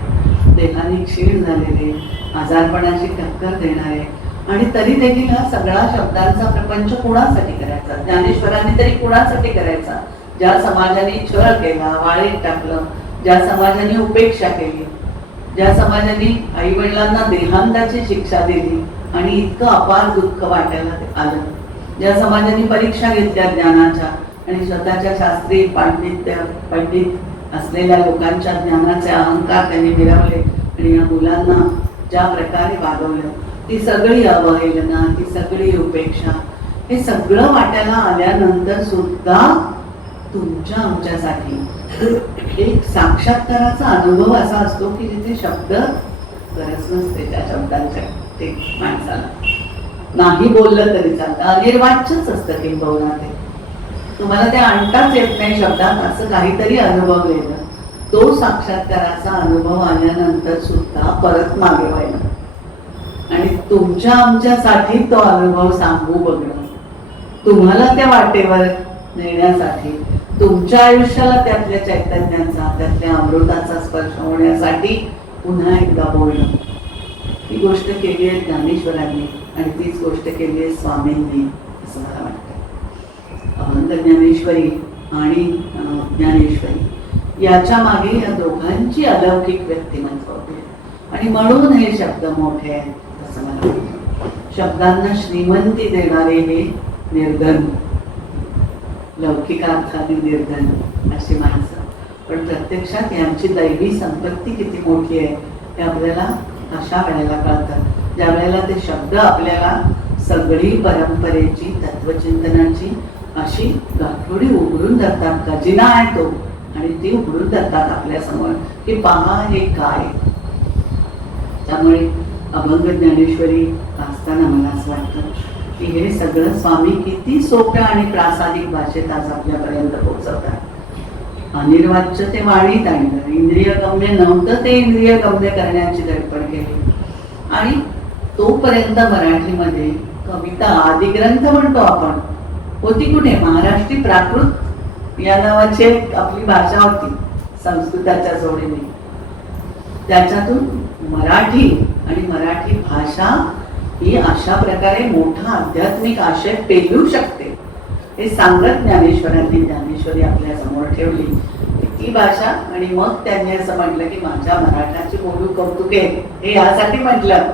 देहाने क्षीण झालेले, आजारपणाची टक्कर देणारे आणि तरी देखील हा सगळा शब्दांचा प्रपंच कुणासाठी करायचा? ज्ञानेश्वरांनी तरी कुणासाठी करायचा? ज्या समाजाने छळ केला, वाळीत टाकलं, ज्या समाजाने उपेक्षा केली, ज्या समाजाने आई वडिलांना देहांताची शिक्षा दिली आणि इतकं अपार दुःख वाटायला आलं, ज्या समाजाने परीक्षा घेतल्या ज्ञानाच्या आणि स्वतःच्या शास्त्रीय पंडित असलेल्या लोकांच्या ज्ञानाचे अहंकार त्यांनी मिळवले आणि या मुलांना ज्या प्रकारे वागवलं, ती सगळी अवहेलना, ती सगळी उपेक्षा, हे सगळं वाट्याला आल्यानंतर सुद्धा तुमच्या आमच्यासाठी एक साक्षात्काराचा अनुभव असा असतो की जिथे शब्द गरज नसते त्या शब्दांच्या. ते माणसाला नाही बोललं तरी चालतं, अनिर्वाच्यच असतं किंबहुना ते. तुम्हाला ते आणताच येत नाही शब्दात असं काहीतरी अनुभवलेलं, तो साक्षात्काराचा अनुभव आल्यानंतर सुद्धा परत मागे वळणं आणि तुमच्या आमच्यासाठी तो अनुभव सांगू बघणं, तुम्हाला त्या वाटेवर नेण्यासाठी, तुमच्या आयुष्याला त्यातल्या चैतन्याचा, त्यातल्या अमृताचा स्पर्श होण्यासाठी पुन्हा एकदा बोलणं. ही गोष्ट केली आहे ज्ञानेश्वरांनी आणि तीच गोष्ट केली आहे स्वामींनी असं मला वाटतं. अभंग ज्ञानेश्वरी आणि ज्ञानेश्वरी याच्या मागे या दोघांची अलौकिक व्यक्तिमत्व होते आणि म्हणून हे शब्द मोठे आहेत असं मला वाटतं. शब्दांना श्रीमंती देणारे हे निर्धन, लौकिकार्थाने निर्धन अशी माणसं, पण प्रत्यक्षात यांची दैवी संपत्ती किती मोठी आहे हे आपल्याला अशा वेळेला कळतं ज्या वेळेला ते शब्द आपल्याला सगळी परंपरेची, तत्वचिंतनाची अशी गाठोडी उघडून धरतात. खजिना आहे तो आणि ती उघडून धरतात आपल्या समोर की पहा हे काय. त्यामुळे अभंग ज्ञानेश्वरी वाचताना मला असं वाटतं की हे सगळं स्वामी किती सोप्या आणि प्रासादिक भाषेत आज आपल्यापर्यंत पोहोचवतात. अनिर्वाच्य ते वाणीत आणलं, इंद्रिय गम्य नव्हतं ते इंद्रिय गम्य करण्याची धडपड केली आणि तोपर्यंत मराठीमध्ये कविता आदिग्रंथ म्हणतो आपण होती कुठे? महाराष्ट्री प्राकृत या नावाची एक आपली भाषा होती संस्कृताच्या जोडीने. त्याच्यातून मराठी आणि मराठी भाषा ही अशा प्रकारे मोठा आध्यात्मिक आशय पेलू शकते हे सांगत ज्ञानेश्वरी आपल्या समोर ठेवली की ती भाषा. आणि मग त्यांनी असं म्हटलं की माझ्या मराठाची बोलू कौतुके हे यासाठी म्हटलं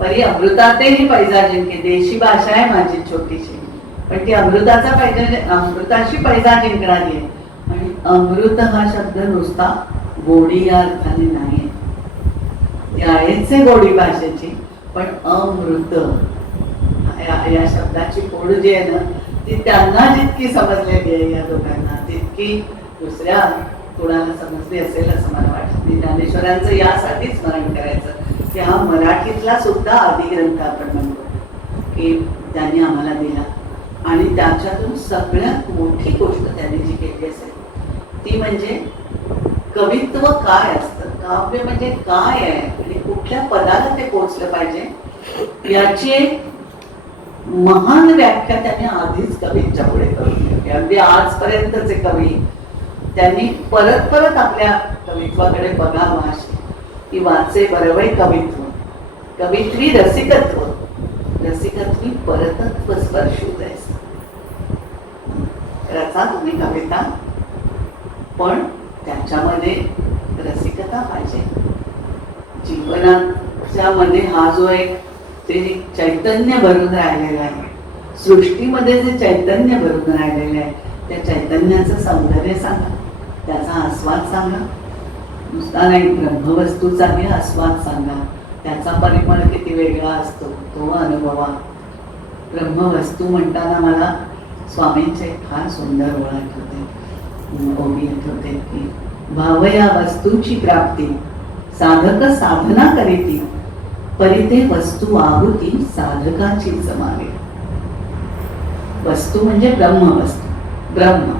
परी अमृतातेही पैजा जिंके. देशी भाषा आहे माझी छोटीशी, पण ती अमृताशी पैजा जिंकणारी आहे. आणि अमृत हा शब्द नुसता गोडी या अर्थाने नाही, ती आहेच आहे गोडी भाषेची, पण अमृत या शब्दाची फोड जी आहे ना ती त्यांना जितकी समजलेली आहे या दोघांना तितकी दुसऱ्या कोणाला समजली असेल असं मला वाटतं. ज्ञानेश्वरांचं यासाठी स्मरण करायचं की हा मराठीतला सुद्धा आदिग्रंथ आपण म्हणतो की त्यांनी आम्हाला दिला आणि त्याच्यातून सगळ्यात मोठी गोष्ट त्यांनी जी केली असेल ती म्हणजे कवित्व काय असतं, काव्य म्हणजे काय आहे आणि कुठल्या पदाला ते पोचलं पाहिजे याची एक महान व्याख्या त्यांनी आधीच कवींच्या पुढे करून ठेवली. अगदी आजपर्यंतचे कवी त्यांनी परत परत आपल्या कवित्वाकडे बघावं की वाचे बरवय कवित्व, कवित्वी रसिकत्व, रसिकत्वी परतत्व स्पर्शू द्यायचं. रचा तुम्ही कविता पण त्याच्यामध्ये रसिकता पाहिजे. जीवनाच्या मध्ये हा जो एक ते चैतन्य भरून राहिलेला आहे, सृष्टीमध्ये जे चैतन्य भरून राहिलेलं आहे त्या चैतन्याचं सौंदर्य सांगा, त्याचा आस्वाद सांगा. नुसता नाही, ब्रह्मवस्तूचाही आस्वाद सांगा, त्याचा परिमळ किती वेगळा असतो तो अनुभवा. ब्रह्मवस्तू म्हणताना मला स्वामींचे फार सुंदर ओळ आठवते, ओवी आठवते की भाव या वस्तूची प्राप्ती साधक साधना करीती, परिते वस्तू आहुती साधकाची जमावे. वस्तू म्हणजे ब्रह्मवस्तू, ब्रह्म,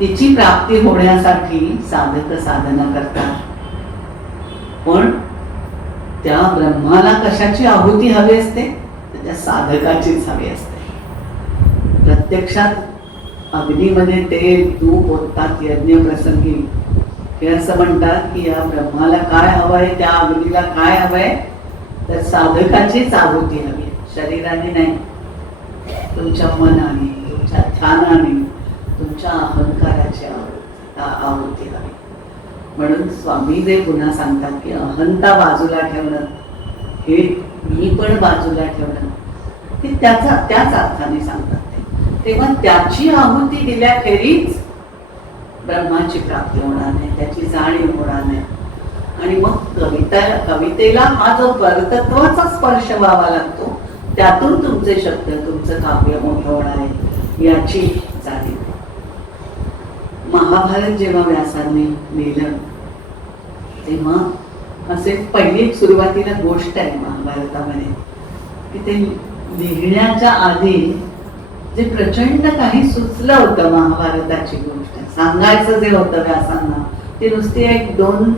तिची प्राप्ती होण्यासाठी साधक साधना करतात. पण त्या ब्रह्माला कशाची आहुती हवी असते? त्या साधकाचीच हवी असते. प्रत्यक्षात अग्नीमध्ये तेल तूप ओततात यज्ञ प्रसंगी, हे असं म्हणतात की या ब्रह्माला काय हवंय, त्या अग्नीला काय हवंय, तर साधकाचीच आहुती हवी, शरीराने नाही. तुमच्या मनाने, तुमच्या ध्यानाने, तुमच्या अहंकाराची आहुती हवी. म्हणून स्वामी जे पुन्हा सांगतात की अहंता बाजूला ठेवणं, हे मी पण बाजूला ठेवणं, ते त्याच अर्थाने सांगतात ते. तेव्हा त्याची आहुती दिल्याखेरीज ब्रह्माची प्राप्ती होणार नाही, त्याची जाणीव होणार नाही. आणि मग कवितेला हा जो परतत्वाचा स्पर्श व्हावा लागतो, त्यातून तुमचे शब्द, तुमचं काव्य मोठं होणार आहे याची जाणीव. महाभारत जेव्हा व्यासांनी लिहिलं तेव्हा असे पहिली सुरुवातीला गोष्ट आहे महाभारतामध्ये की ते लिहिण्याच्या आधी जे प्रचंड काही सुचलं होतं, महाभारताची गोष्ट सांगायचं जे होतं व्यासांना, ते नुसती एक दोन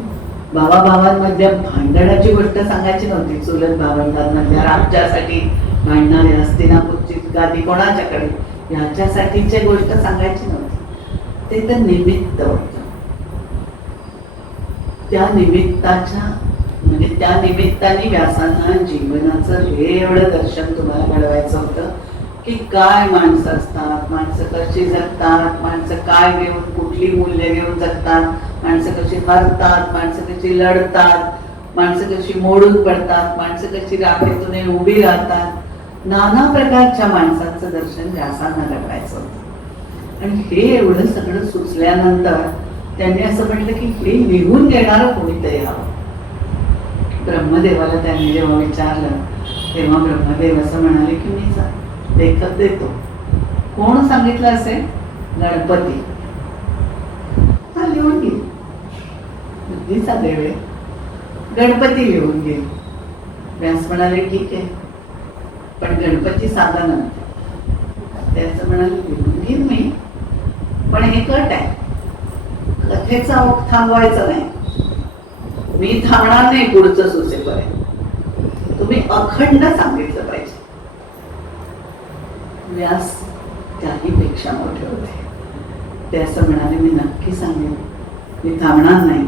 भावाभावांमध्ये भांडणाची गोष्ट सांगायची नव्हती. चुलत भावंडांमधल्या राज्यासाठी भांडणारे, हस्तिनापूरची गादी कोणाच्याकडे, ह्याच्यासाठीची गोष्ट सांगायची नव्हती. ते तर निमित्त होतं. त्या निमित्ताच्या म्हणजे त्या निमित्ताने व्यासांना जीवनाचं हे एवढं दर्शन तुम्हाला घडवायचं होतं की काय माणसं असतात, माणसं कशी जगतात, माणसं काय घेऊन, कुठली मूल्य घेऊन जगतात, माणसं कशी हरतात, माणसं कशी लढतात, माणसं कशी मोडून पडतात, माणसं कशी राखेतून उभी राहतात. नाना प्रकारच्या माणसांचं दर्शन व्यासांना घडवायचं होतं. आणि हे एवढं सगळं सुचल्यानंतर त्यांनी असं म्हटलं की हे लिहून घेणारं कोणीतरी हवं. ब्रह्मदेवाला त्यांनी जेव्हा विचारलं तेव्हा ब्रह्मदेव असं म्हणाले की मी लेखक देतो. कोण सांगितलं असेल? गणपती. हा लिहून घे, बुद्धीचा देव आहे, गणपती लिहून घे. व्यास म्हणाले ठीक आहे, पण गणपती साधा नव्हता. त्याचं म्हणाले लिहून घेईन मी, पण हे कट आहे, कथेचा ओघ थांबवायचा नाही, मी थांबणार नाही पुढचं सुचेपर्यंत, तुम्ही अखंड सांगितलं पाहिजे. व्यास त्याही पेक्षा मोठे होते. ते असं म्हणाले मी नक्की सांगेन, मी थांबणार नाही,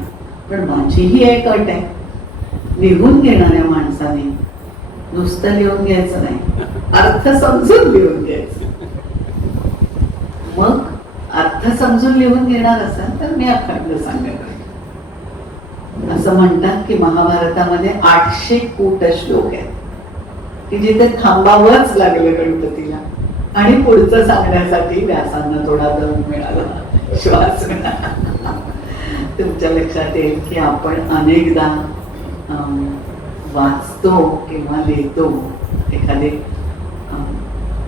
पण माझीही एक अट आहे, लिहून घेणाऱ्या माणसाने नुसतं लिहून घ्यायचं नाही, अर्थ समजून लिहून घ्यायचं. मग अर्थ समजून लिहून घेणार असाल तर मी अखंड सांगेन. असं म्हणतात की महाभारतामध्ये 800 कूट श्लोक आहेत की जिथे थांबावंच लागलं गणपतीला, आणि पुढचं सांगण्यासाठी व्यासांना थोडा दम मिळाला, श्वास मिळाला. तुमच्या लक्षात येईल की आपण अनेकदा वाचतो किंवा लिहितो एखादे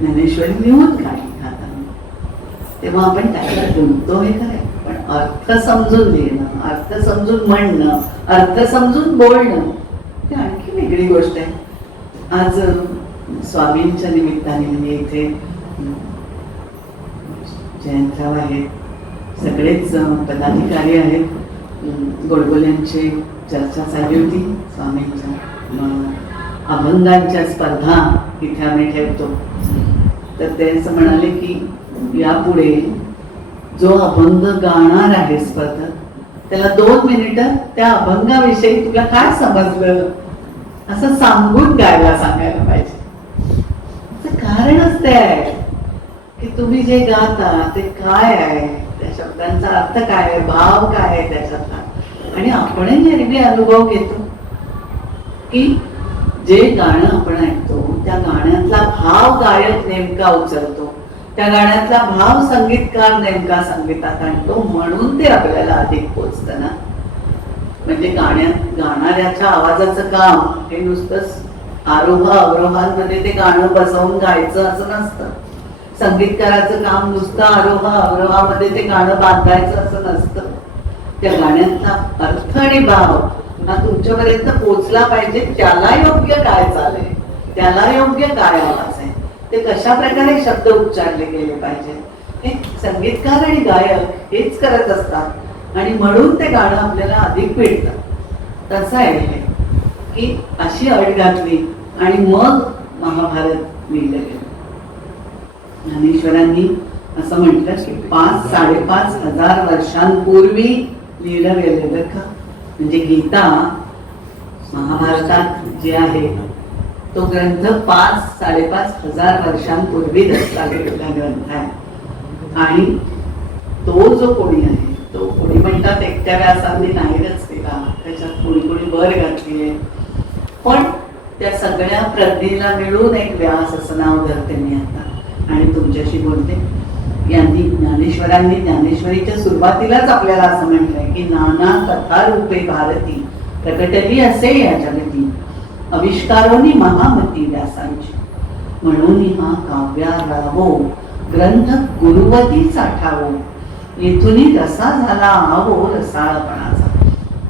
ज्ञानेश्वरी लिहून काढली हाताने, तेव्हा आपण त्याला गुंततो हे खरं, पण अर्थ समजून लिहिणं, अर्थ समजून म्हणणं, अर्थ समजून बोलणं ही आणखी वेगळी गोष्ट आहे. आज स्वामींच्या निमित्ताने म्हणजे इथे जयंतराव आहेत, सगळेच पदाधिकारी आहेत. गोडबोल्यांची चर्चा झाली होती स्वामींच्या, अभंगांच्या स्पर्धा इथे आम्ही ठेवतो. तर ते असं म्हणाले की यापुढे जो अभंग गाणार आहे स्पर्धा, त्याला 2 मिनिटं त्या अभंगाविषयी तुला काय समजलं असं सांगून गायला सांगायला पाहिजे. कारणच ते आहे की तुम्ही जे गाता ते काय आहे, त्या शब्दांचा अर्थ काय आहे, भाव काय आहे त्याच्यातला. आणि आपणही एरवी अनुभव घेतो की जे गाणं आपण ऐकतो त्या गाण्यातला भाव गायक नेमका उचलतो, त्या गाण्यातला भाव संगीतकार नेमका संगीतात आणतो, म्हणून ते आपल्याला अधिक पोचतं ना. म्हणजे गाणाऱ्याच्या आवाजाचं काम हे नुसतंच आरोह अवरोहांमध्ये ते गाणं बसवून गायचं असं नसतं. संगीतकाराचं काम नुसतं आरोह अवरोहामध्ये ते गाणं बांधायचं असं नसतं. त्या गाण्यातला अर्थ आणि भाव हा तुमच्यापर्यंत पोचला पाहिजे. त्याला योग्य काय चालेल, त्याला योग्य काय आवाज आहे, ते कशा प्रकारे शब्द उच्चारले गेले पाहिजे, हे संगीतकार आणि गायक हेच करत असतात आणि म्हणून ते गाणं आपल्याला अधिक भेटतं. तसं आहे हे की अशी अट घातली आणि मग महाभारत लिहिलं गेलं. ज्ञानेश्वरांनी असं म्हटलं की 5,000-5,500 वर्षांपूर्वी लिहिलं गेलेलं का. म्हणजे गीता महाभारतात जे आहे तो ग्रंथ 5,000-5,500 वर्षांपूर्वी रचला गेलेला ग्रंथ आहे. आणि तो जो कोणी आहे, तो कोणी म्हणतात एकट्या व्यासांनी नाही रचलेला, त्याच्यात कोणी भर घातली आहे, पण त्या सगळ्या प्रज्ञेला मिळून एक व्यास असं नाव धरते मी आता आणि तुमच्याशी बोलते. यांनी ज्ञानेश्वरांनी ज्ञानेश्वरीच्या सुरुवातीलाच आपल्याला असं म्हटलंय की नाना कथा रूपे भारती प्रकटली असे या जगती, आविष्कारोनी महामती व्यासांची, म्हणून हा काव्यारावो ग्रंथ गुरुवती साठावो, येथून रसा झाला आवो रसाळपणाचा.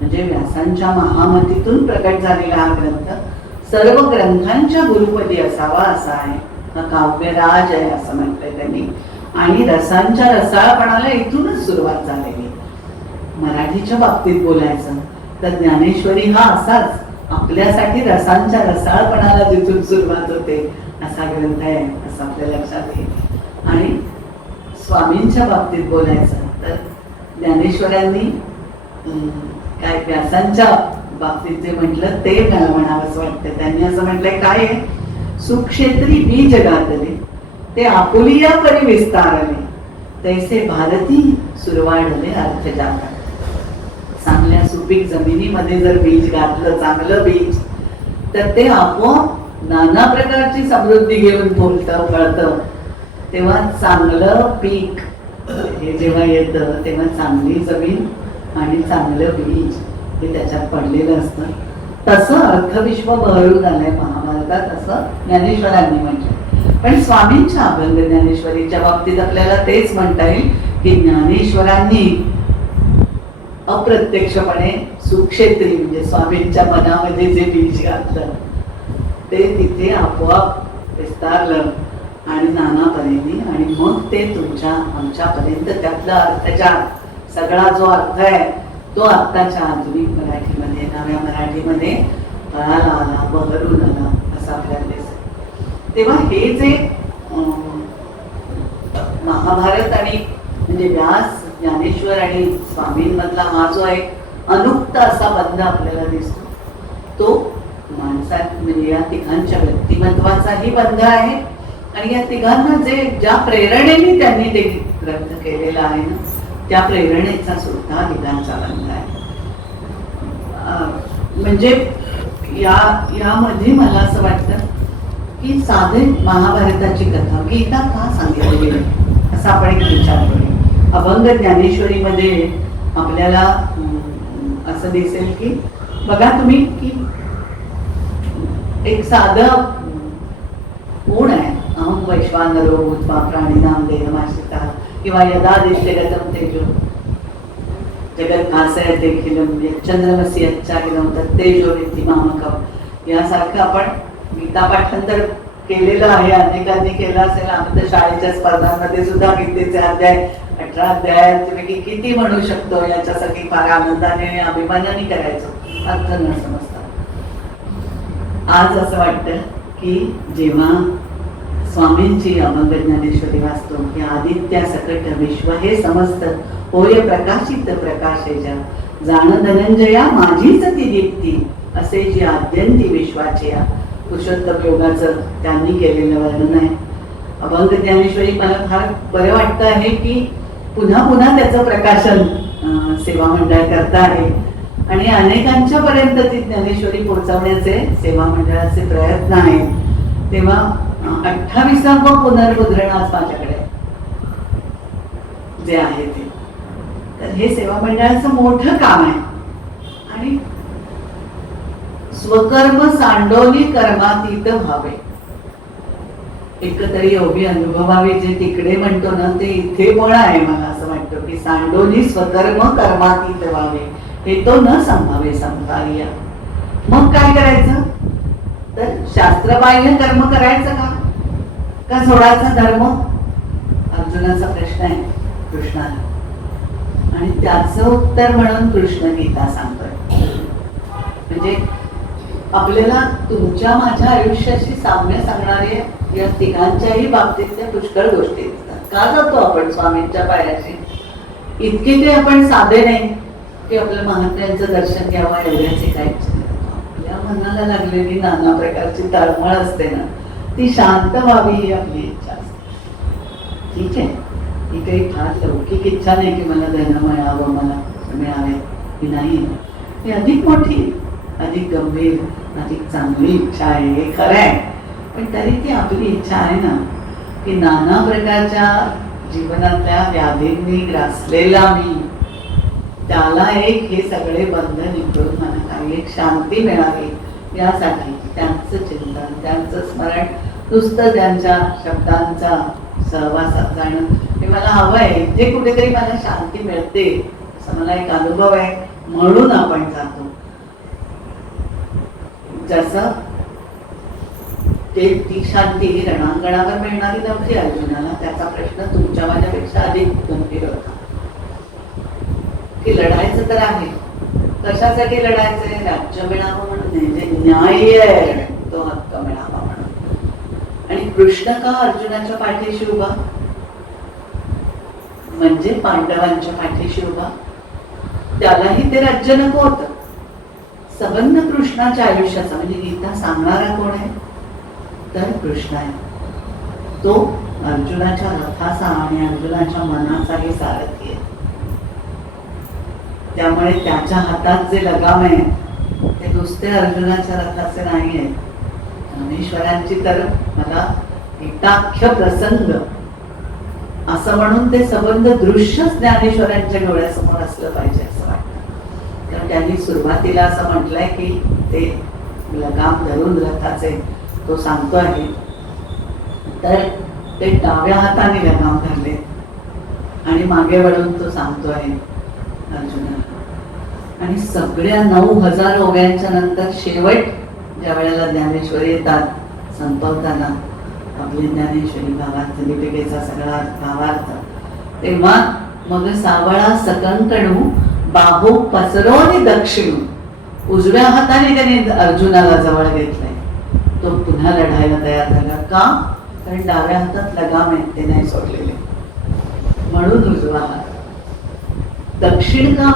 म्हणजे व्यासांच्या महामतीतून प्रकट झालेला हा ग्रंथ सर्व ग्रंथांच्या गुरुपदी असावा असा आहे. हा काव्यराज आहे असं म्हटलंय त्यांनी. आणि रसांच्या रसाळपणाला इथूनच सुरुवात झालेली. मराठीच्या बाबतीत बोलायचं तर ज्ञानेश्वरी हा असाच आपल्यासाठी रसांच्या रसाळपणाला जिथून सुरुवात होते असा ग्रंथ आहे असं आपल्या लक्षात येईल. आणि स्वामींच्या बाबतीत बोलायचं तर ज्ञानेश्वरांनी काय व्यासांच्या बाबतीत जे म्हटलं ते मला म्हणावंच वाटतं. त्यांनी असं म्हटलंय काय आहे, सुक्षेत्री बीज घातले ते आपुलिया परी विस्तारले, तैसे भारती सुरवाढले अर्थ जाता. चांगल्या सुपीक जमिनीमध्ये जर बीज घातलं, चांगलं बीज, तर ते आपोआप नाना प्रकारची समृद्धी घेऊन फुलतं फळतं. तेव्हा चांगलं पीक हे जेव्हा येतं तेव्हा चांगली जमीन आणि चांगलं बीज हे त्याच्यात पडलेलं असतं. तसं अर्थविश्व बहरून आलंय महाभारतात असं ज्ञानेश्वरांनी म्हटलं. पण स्वामींच्या अभंग ज्ञानेश्वरीच्या बाबतीत आपल्याला तेच म्हणता येईल की ज्ञानेश्वरांनी अप्रत्यक्षपणे सुक्षेत्री म्हणजे स्वामींच्या मनामध्ये जे बीज घातलं ते तिथे आपोआप विस्तारलं आणि नाना परीने, आणि मग ते तुमच्या आमच्यापर्यंत त्यातला अर्थजात सगळा जो अर्थ आहे तो आत्ताच्या आधुनिक मराठीमध्ये, नव्या मराठीमध्ये कळाला आला, बहरून आला असं आपल्याला दिसतं. तेव्हा हे जे महाभारत आणि म्हणजे व्यास, ज्ञानेश्वर आणि स्वामींमधला हा जो एक अनुक्त असा बंध आपल्याला दिसतो तो माणसात म्हणजे या तिघांच्या व्यक्तिमत्वाचाही बंध आहे. आणि या तिघांना जे ज्या प्रेरणेने त्यांनी ते ग्रंथ केलेला आहे ना त्या प्रेरणेचा सुद्धा तिघांचा बंध आहे. म्हणजे यामध्ये मला असं वाटतं की साधे महाभारताची कथा गीता का सांगितली गेली असा आपण एक विचार करू. अभंग ज्ञानेश्वरीमध्ये आपल्याला असं दिसेल की बघा तुम्ही की एक साधं गुण आहे, अहम वैश्वानरो भूत्वा प्राणिनाम देहमाश्रितः किंवा यदादित्यगतं तेजो जगत भासयते खिलम चंद्रमसी यच्चाकिलं तत्तेजो विद्धि मामकं. यासारखं आपण गीता पाठांतर केलेलं आहे, अनेकांनी केलं असेल. आम्ही तर शाळेच्या स्पर्धांमध्ये सुद्धा गीतेचे अध्याय 18 अध्यायापैकी किती म्हणू शकतो याच्यासाठी फार आनंदाने आणि अभिमानाने करायचो, अर्थ न समजता. आज असं वाटतं की जेव्हा स्वामींची अभंग ज्ञानेश्वरी वाचतो की आदित्या सकट विश्व हे समस्त होय प्रकाशित प्रकाशेजा, जाण धनंजया माझीच ती दीप्ती असे जी आद्यंती विश्वाची या पुरुषोत्तम योगाचं त्यांनी केलेलं वर्णन आहे. अभंग ज्ञानेश्वरी मला फार बरं वाटतं आहे की पुन्हा पुन्हा त्याचं प्रकाशन सेवा मंडळ करत आहे आणि अनेकांच्या पर्यंत ती ज्ञानेश्वरी पोहोचवण्याचे सेवा मंडळाचे प्रयत्न आहेत. तेव्हा 28वं पुनर्मुद्रण आज माझ्याकडे आहे, जे आहे ते. तर हे सेवा मंडळाचं मोठं काम आहे. आणि स्वकर्म सांडोली कर्मातीत व्हावे, एकतरी एवढी अनुभवावी जे तिकडे म्हणतो ना ते इथे पण आहे. मला असं वाटतं की सांडोली स्वकर्म कर्मातीत व्हावे, हे तो न संभावे संभार्या. मग काय करायचं? तर शास्त्रबाह्य कर्म करायचं का सोडायचा धर्म? अर्जुनाचा प्रश्न आहे कृष्णाला, आणि त्याचं उत्तर म्हणून कृष्ण गीता सांगतोय. म्हणजे आपल्याला तुमच्या माझ्या आयुष्याशी साम्य सांगणारे या तिघांच्याही बाबतीतल्या पुष्कळ गोष्टी दिसतात. का जातो आपण स्वामींच्या पायाशी? इतके ते आपण साधे नाही की आपल्या महात्म्यांचं दर्शन घ्यावं एवढ्याच एका इच्छा. आपल्या मनाला लागलेली नाना प्रकारची तळमळ असते ना, ती शांत व्हावी ही आपली इच्छा असते. ठीक आहे, ही काही फार लौकिक इच्छा नाही की मला धन मिळावं, मला मिळावे, ही नाही. ही अधिक मोठी, अधिक गंभीर, अधिक चांगली इच्छा आहे, हे खरं आहे. पण तरी ती आपली इच्छा आहे ना की नाना प्रकारच्या जीवनातल्या व्याधींनी ग्रासलेला मी, त्याला एक हे सगळे बंधन निघून मला काही एक शांती मिळावी, यासाठी त्यांचं चिंतन, त्यांचं स्मरण, नुसतं त्यांच्या शब्दांचा सहवासात जाणं हे मला हवं आहे. जे कुठेतरी मला शांती मिळते असं मला एक अनुभव आहे, म्हणून आपण जातो. जसं ती शांती रणांगणावर मिळणारी नव्हती अर्जुनाला. त्याचा प्रश्न तुमच्या माझ्यापेक्षा अधिक गंभीर होता की लढायचं तर आहे, कशासाठी लढायचंय? राज्य मिळावं म्हणून, जे न्याय आहे तो हक्क मिळावा म्हणून. आणि कृष्ण का अर्जुनाच्या पाठीशी उभा? म्हणजे पांडवांच्या पाठीशी उभा. त्यालाही ते राज्य नको होतं. संबंध कृष्णाच्या आयुष्याचा, म्हणजे गीता सांगणारा कोण आहे? तर कृष्ण आहे. तो अर्जुनाच्या रथाचा आणि अर्जुनाच्या मनाचाही सारथी आहे. त्यामुळे त्याच्या हातात जे लगाम आहे ते नुसते अर्जुनाच्या रथाचे नाही आहे. ज्ञानेश्वरांची तर मला गीताख्य प्रसंग असं म्हणून ते संबंध दृश्यच ज्ञानेश्वरांच्या डोळ्यासमोर असलं पाहिजे असं वाटतं. कारण त्यांनी सुरुवातीला असं म्हटलंय की ते लगाम धरून रथाचे तो सांगतो आहे, तर ते डाव्या हाताने लगाम धरले आणि मागे वळून तो सांगतो आहे अर्जुना. आणि सगळ्या 9000 ओव्यांच्या नंतर शेवट ज्या वेळेला ज्ञानेश्वरी येतात संपवताना, आपली ज्ञानेश्वरी भावार्थ दीपिकेचा सगळा भावार्थ, तेव्हा मग सावळा सकंकणू बाहू पसरोनी दक्षिणू, उजव्या हाताने त्याने अर्जुनाला जवळ घेतलंय. तो पुन्हा लढायला तयार झाला. का? कारण डाव्या हातात लगाम आहेत ते नाही सोडलेले, म्हणून उजवा हात. दक्षिण का?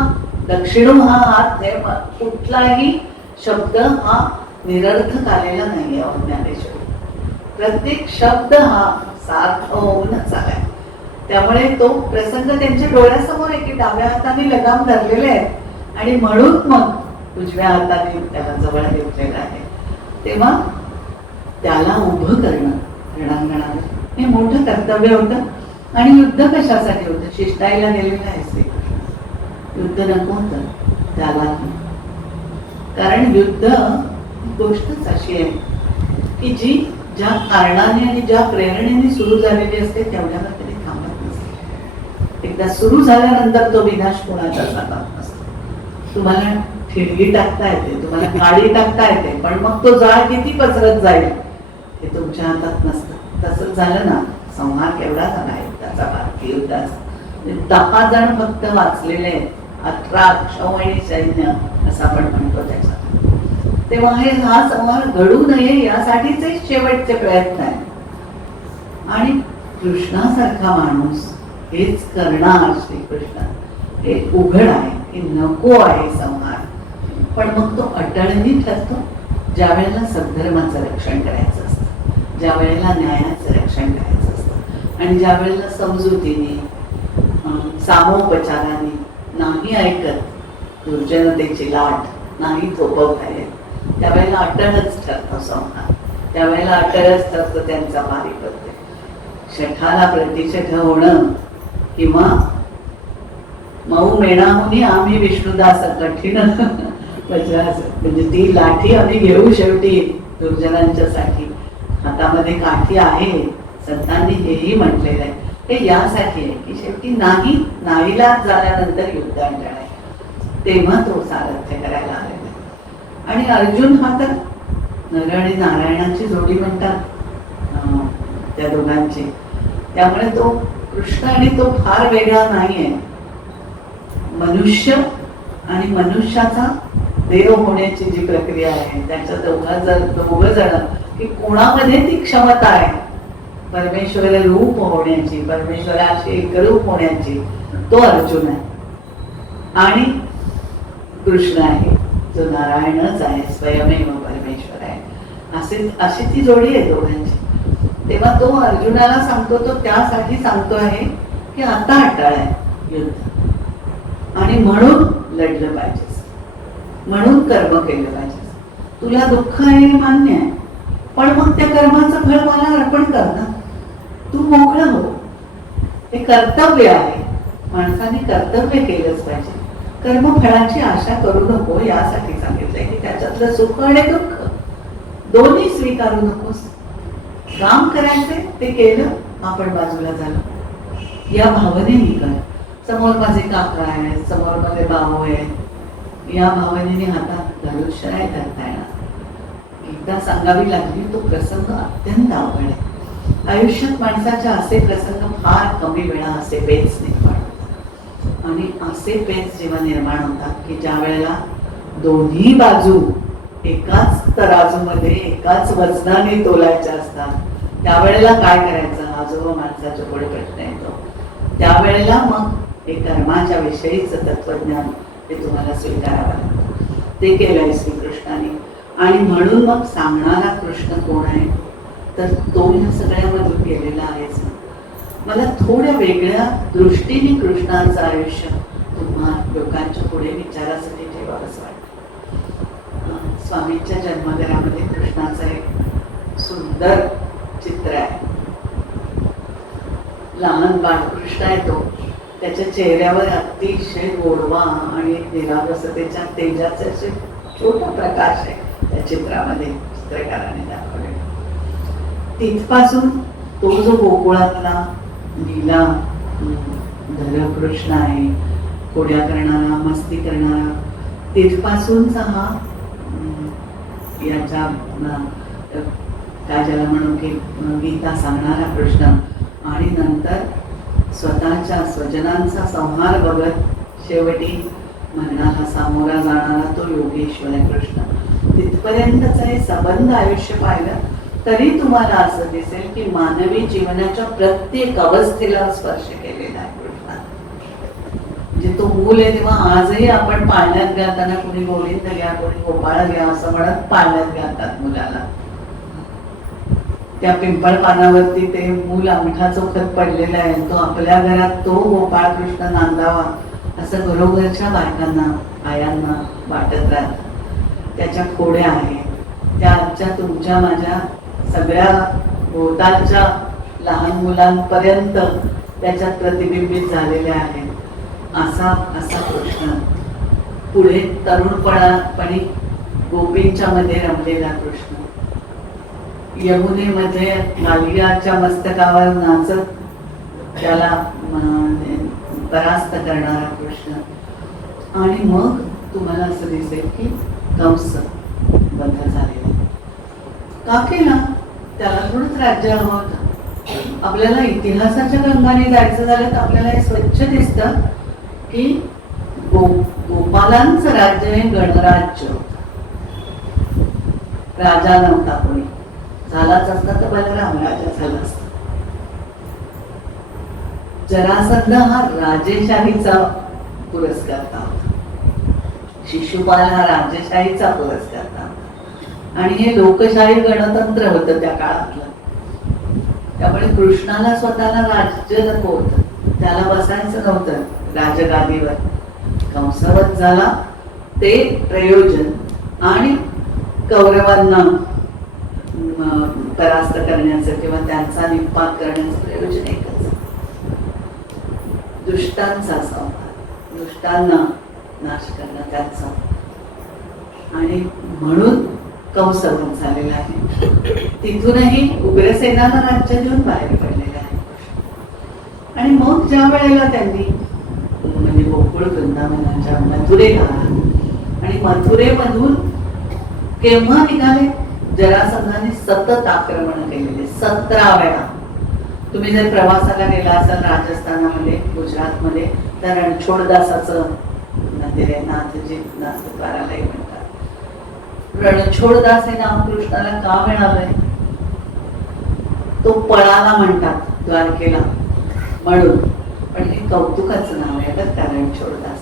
दक्षिणू हा हात आहे. कुठलाही शब्द हा निरर्थक आलेला नाहीये ज्ञानेश्वरी. प्रत्येक शब्द हा सार्थ होऊनच आलाय. त्यामुळे तो प्रसंग त्यांच्या डोळ्यासमोर आहे की डाव्या हाताने लगाम धरलेले आहेत आणि म्हणून मग उजव्या हाताने त्याला जवळ घेतलेलं आहे. तेव्हा त्याला उभं करणं रणांगणावर हे मोठं कर्तव्य होतं. आणि युद्ध कशासाठी होतं? शिष्टाईला गेलेलं आहे श्रीकृष्ण. युद्ध नको होतं त्याला, कारण युद्ध ही गोष्टच अशी आहे की जी ज्या कारणाने आणि ज्या प्रेरणेने सुरू झालेली असते तेवढ्यावर तरी थांबत नसते. एकदा सुरू झाल्यानंतर तो विनाश कोणाचा जात नसतो. तुम्हाला ठिणगी टाकता येते, तुम्हाला काडी टाकता येते, पण मग तो जाळ किती पसरत जाईल हे तुमच्या हातात नसतं. तसंच झालं ना, संहार केवढा झाला आहे त्याचा भारतीय युद्धाचा. 10 जण फक्त वाचलेले, 18 अक्षौहिणी सैन्य असं आपण म्हणतो त्याचा. तेव्हा हा संहार घडू नये यासाठीचे शेवटचे प्रयत्न आहेत. आणि कृष्णासारखा माणूस हेच करणार श्रीकृष्ण हे उघड आहे की नको आहे संहार. पण मग तो अटळही ठरतो ज्या वेळेला सद्धर्माचं रक्षण करायचं असतं, ज्या वेळेला न्यायाचं रक्षण करायचं असतं, आणि ज्या वेळेला समजुतीने सामोपचाराने नाही ऐकत दुर्जनतेची लाट नाही थोपवता येत, त्यावेळेला अटळच ठरतो संहार. त्यावेळेला अटरच असतं त्यांचा पारिपत्य. शठाला प्रतिशठ होणं किंवा मऊ मेणाहुनी आम्ही विष्णुदास कठीण वज्रास, म्हणजे ती लाठी आम्ही घेऊ शेवटी दुर्जनांच्यासाठी. हातामध्ये काठी आहे. संतांनी हेही म्हटलेलं आहे. हे यासाठी आहे की शेवटी नाईलाज झाल्यानंतर युद्ध आहे, तेव्हा तो सारथ्य करायला आलेला आहे. आणि अर्जुन हा तर नर आणि नारायणाची जोडी म्हणतात त्या दोघांची. त्यामुळे तो कृष्ण आणि तो फार वेगळा नाहीये. मनुष्य आणि मनुष्याचा देव होण्याची जी प्रक्रिया आहे त्याच्या दोघ जण की कोणामध्ये ती क्षमता आहे परमेश्वर रूप होण्याची, परमेश्वराशी एकरूप होण्याची, तो अर्जुन आहे. आणि कृष्ण आहे जो नारायणच आहे, स्वयमेव परमेश्वर आहे. अशी ती जोडी आहे दोघांची. तेव्हा तो अर्जुनाला सांगतो, तो त्यासाठी सांगतो आहे की आता अटळ आहे युद्ध आणि म्हणून लढलं पाहिजेस, म्हणून कर्म केलं पाहिजेस. तुला दुःख आहे हे मान्य आहे, पण मग त्या कर्माचं फळ मला अर्पण कर ना, तू मोकळं हो. हे कर्तव्य आहे. माणसाने कर्तव्य केलंच पाहिजे. कर्मफळाची आशा करू नको यासाठी सांगितलंय की त्याच्यातलं सुख आणि दुःख दोन्ही स्वीकारू नकोस. काम करायचंय ते केलं, आपण बाजूला झालो या भावनेने कर. समोर माझे काका आहे, समोर माझे भाऊ आहे, या भावनेने हातात धनुष्य नाही धरता येणार. एकदा सांगावी लागली तो प्रसंग अत्यंत अवघड आहे. आयुष्यात माणसाच्या असे प्रसंग फार कमी वेळा असे पेच निर्माण होतात. आणि असे पेच जेव्हा निर्माण होतात की ज्या वेळेला दोन्ही बाजू एकाच तराजूमध्ये एकाच वजनाने तोलायच्या असतात, त्यावेळेला काय करायचं हा जो माणसाच्या पुढे प्रश्न येतो. त्यावेळेला मग हे कर्माच्या विषयीचं तत्वज्ञान हे तुम्हाला स्वीकारावं लागतं. ते केलंय श्रीकृष्णाने. आणि म्हणून मग सांगणारा कृष्ण कोण आहे तर तो या सगळ्यामधून गेलेला आहेच ना. मला थोड्या वेगळ्या दृष्टीने कृष्णाचं आयुष्य तुम्हा लोकांच्या पुढे विचारासाठी ठेवावं असं वाटतं. स्वामींच्या जन्मदिनामध्ये कृष्णाचं एक सुंदर चित्र आहे. लहान बाळकृष्ण आहे तो. त्याच्या चेहऱ्यावर अतिशय गोडवा आणि निरागसतेच्या तेजाचे असे छोटा प्रकाश आहे त्या चित्रामध्ये चित्रकाराने दाखवले. तिथपासून तो जो गोकुळातला लीला धरकृष्ण आहे, खोड्या करणारा, मस्ती करणारा, तिथपासूनचा हा याच्या काय ज्याला म्हणून की गीता सांगणारा कृष्ण, आणि नंतर स्वतःच्या स्वजनांचा संहार बघत शेवटी मरणाला सामोरा जाणारा तो योगेश्वर कृष्ण. तिथपर्यंतच हे संबंध आयुष्य पाहिलं तरी तुम्हाला असं दिसेल की मानवी जीवनाच्या प्रत्येक अवस्थेला स्पर्श केलेला आहे कृष्णाने. म्हणजे तो मूल आहे तेव्हा आजही आपण पाळण्यात घालताना कोणी गोविंद घ्या, कोणी गोपाळ घ्या असं म्हणत पाळण्यात घालतात मुलाला. त्या पिंपळ पानावरती ते मूल अंगठा चोखत पडलेला आहे, तो आपल्या घरात तो गोपाळ कृष्ण नांदावा असं घरोघरच्या बायकांना, आयांना वाटत राहत. त्याच्या खोड्या आहेत त्या आजच्या तुमच्या माझ्या सगळ्या भोवतालच्या लहान मुलांपर्यंत त्याच्यात प्रतिबिंबित झालेल्या आहेत. असा कृष्ण पुढे तरुणपणी गोपींच्या मध्ये रमलेला कृष्ण, यमुनेमध्ये मालिकाच्या मस्तकावर नाचत त्याला परास्त करणारा कृष्ण. आणि मग तुम्हाला असं दिसेल की कंस बंद झालेला. का केला? त्याला थोडंच राज्य हवं होतं. आपल्याला इतिहासाच्या रंगाने जायचं झालं तर आपल्याला हे स्वच्छ दिसतं की गोपालांचं राज्य हे गणराज्य होतं. राजा नव्हता कोणी. झालाच असता तर बलराम राजा झाला असता. जरासंध हा राजेशाहीचा पुरस्कर्ता होता. शिशुपाल हा राजेशाहीचा पुरस्कर्ता होता. आणि हे लोकशाही गणतंत्र होतं त्या काळातलं. त्यामुळे कृष्णाला स्वतःला राज्य नको होतं, त्याला बसायचं नव्हतं राजगादीवर. कंसवध झाला ते प्रयोजन आणि कौरवांना परास्त करण्याचं किंवा त्यांचा निपात करण्याचं प्रयोजन एकच, दुष्टांचा संहार, दुष्टांना नाश करणं त्याचा. आणि म्हणून कंसवध झालेला आहे. तिथूनही उग्रसेनाला राज्य देऊन बाहेर पडलेला आहे. आणि मग ज्या वेळेला त्यांनी म्हणजे गोकुळ वृंदावनाच्या मथुरेला आणि मथुरेमधून केव्हा निघाले, जरासंधाने सतत आक्रमण केलेले 17 वेळा. तुम्ही जर प्रवासाला गेला असाल राजस्थानामध्ये, गुजरातमध्ये, तर रणछोडदासाचं मंदिर आहे, नाथजी नाथद्वारालाही म्हणतात. रणछोडदास हे नाव कृष्णाला का मिळालंय? तो पळाला म्हणतात द्वारकेला म्हणून, पण हे कौतुकाचं नाव आहे बरं का रणछोडदास.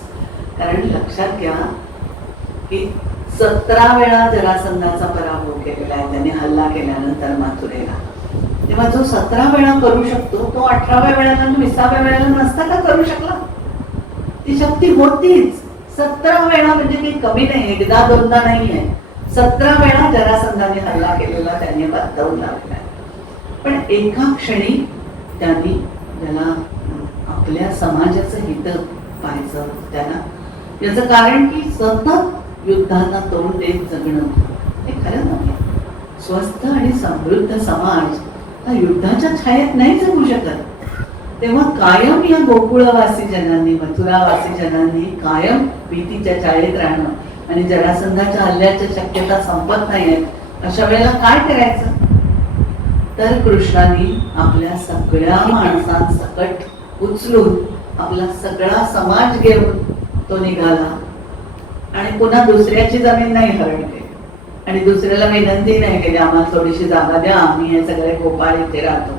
कारण लक्षात घ्या की 17 वेळा जरासंधाचा पराभव केलेला आहे त्याने हल्ला केल्यानंतर मथुरेला. तेव्हा जो 17 वेळा करू शकतो तो 18व्या वेळेला 20व्या वेळेला नसता का करू शकला? ती शक्ती होतीच. 17 वेळा म्हणजे काही कमी नाही, एकदा दोनदा नाही आहे. 17 वेळा जरासंधाने हल्ला केलेला त्याने बदलून लावला. पण एका क्षणी त्यांनी ज्याला आपल्या समाजाचं हित पाहायचं त्याला, याचं कारण की सतत युद्धांना तोंड देत जगणं हे खरं नाही. स्वस्थ आणि समृद्ध समाज हा युद्धाच्या छायेत नाही जगू शकत. तेव्हा कायम या गोकुळवासी जनांनी, मथुरावासी जनांनी कायम भीतीच्या छायेत राहणं आणि जरासंधाच्या हल्ल्याच्या शक्यता संपत नाहीये. अशा वेळेला काय करायचं? तर कृष्णाने आपल्या सगळ्या माणसांसकट उचलून आपला सगळा समाज घेऊन तो निघाला आणि पुन्हा दुसऱ्याची जमीन नाही हरण केली आणि दुसऱ्याला विनंती नाही केली आम्हाला थोडीशी जागा द्या, आम्ही हे सगळे गोपाळ इथे राहतो.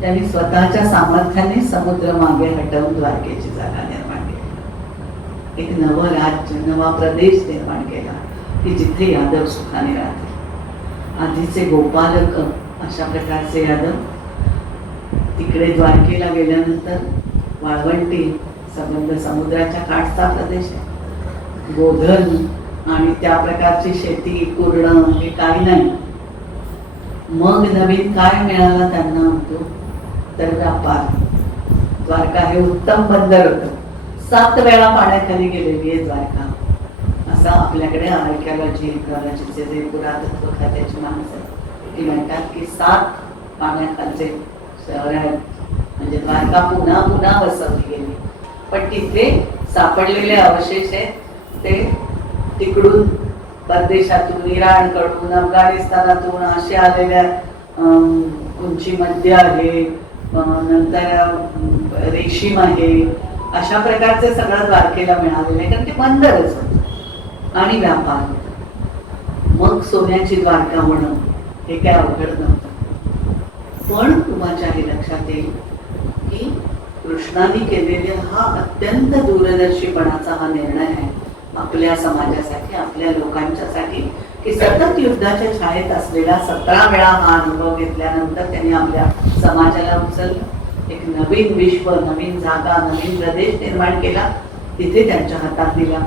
त्यांनी स्वतःच्या सामर्थ्याने समुद्र मागे हटवून द्वारकेची जागा निर्माण केली. एक नवं राज्य, नवा प्रदेश निर्माण केला की जिथे यादव सुखाने राहतील. आधीचे गोपालक अशा प्रकारचे यादव तिकडे द्वारकेला गेल्यानंतर वाळवंटी संबंध समुद्राच्या काठचा प्रदेश आहे. गोधन आणि त्या प्रकारची शेती पूर्ण हे काही नाही. मग नवीन काय मिळाला त्यांना होतो तर व्यापार. द्वारका हे उत्तम बंदर होतं. 7 वेळा पाण्याखाली गेलेली आहे द्वारका. असं आपल्याकडे आर्किओलॉजीचे जे पुरातत्व खात्याची माणसं ती म्हणतात की 7 पाण्याखालचे शहर आहेत. म्हणजे द्वारका पुन्हा पुन्हा वसवली गेली. पण तिथे सापडलेले अवशेष आहेत ते तिकडून परदेशातून, इराणकडून, अफगाणिस्तानातून असे आलेल्या उंची मध्य आहे, नंतर रेशीम आहे, अशा प्रकारचे सगळं द्वारकेला मिळालेलं आहे. कारण ते बंदरच होतं आणि व्यापार होता. मग सोन्याची द्वारका होणं हे काय अवघड नव्हतं. पण तुम्हाच्याही लक्षात येईल की कृष्णाने केलेले हा अत्यंत दूरदर्शीपणाचा हा निर्णय आहे आपल्या समाजासाठी, आपल्या लोकांच्यासाठी, की सतत युद्धाच्या छायेत असलेला 17 वेळा हा अनुभव घेतल्यानंतर त्यांनी आपल्या समाजाला उचललं. एक नवीन विश्व, नवीन जागा, नवीन प्रदेश निर्माण केला. तिथे त्यांच्या हातात दिला.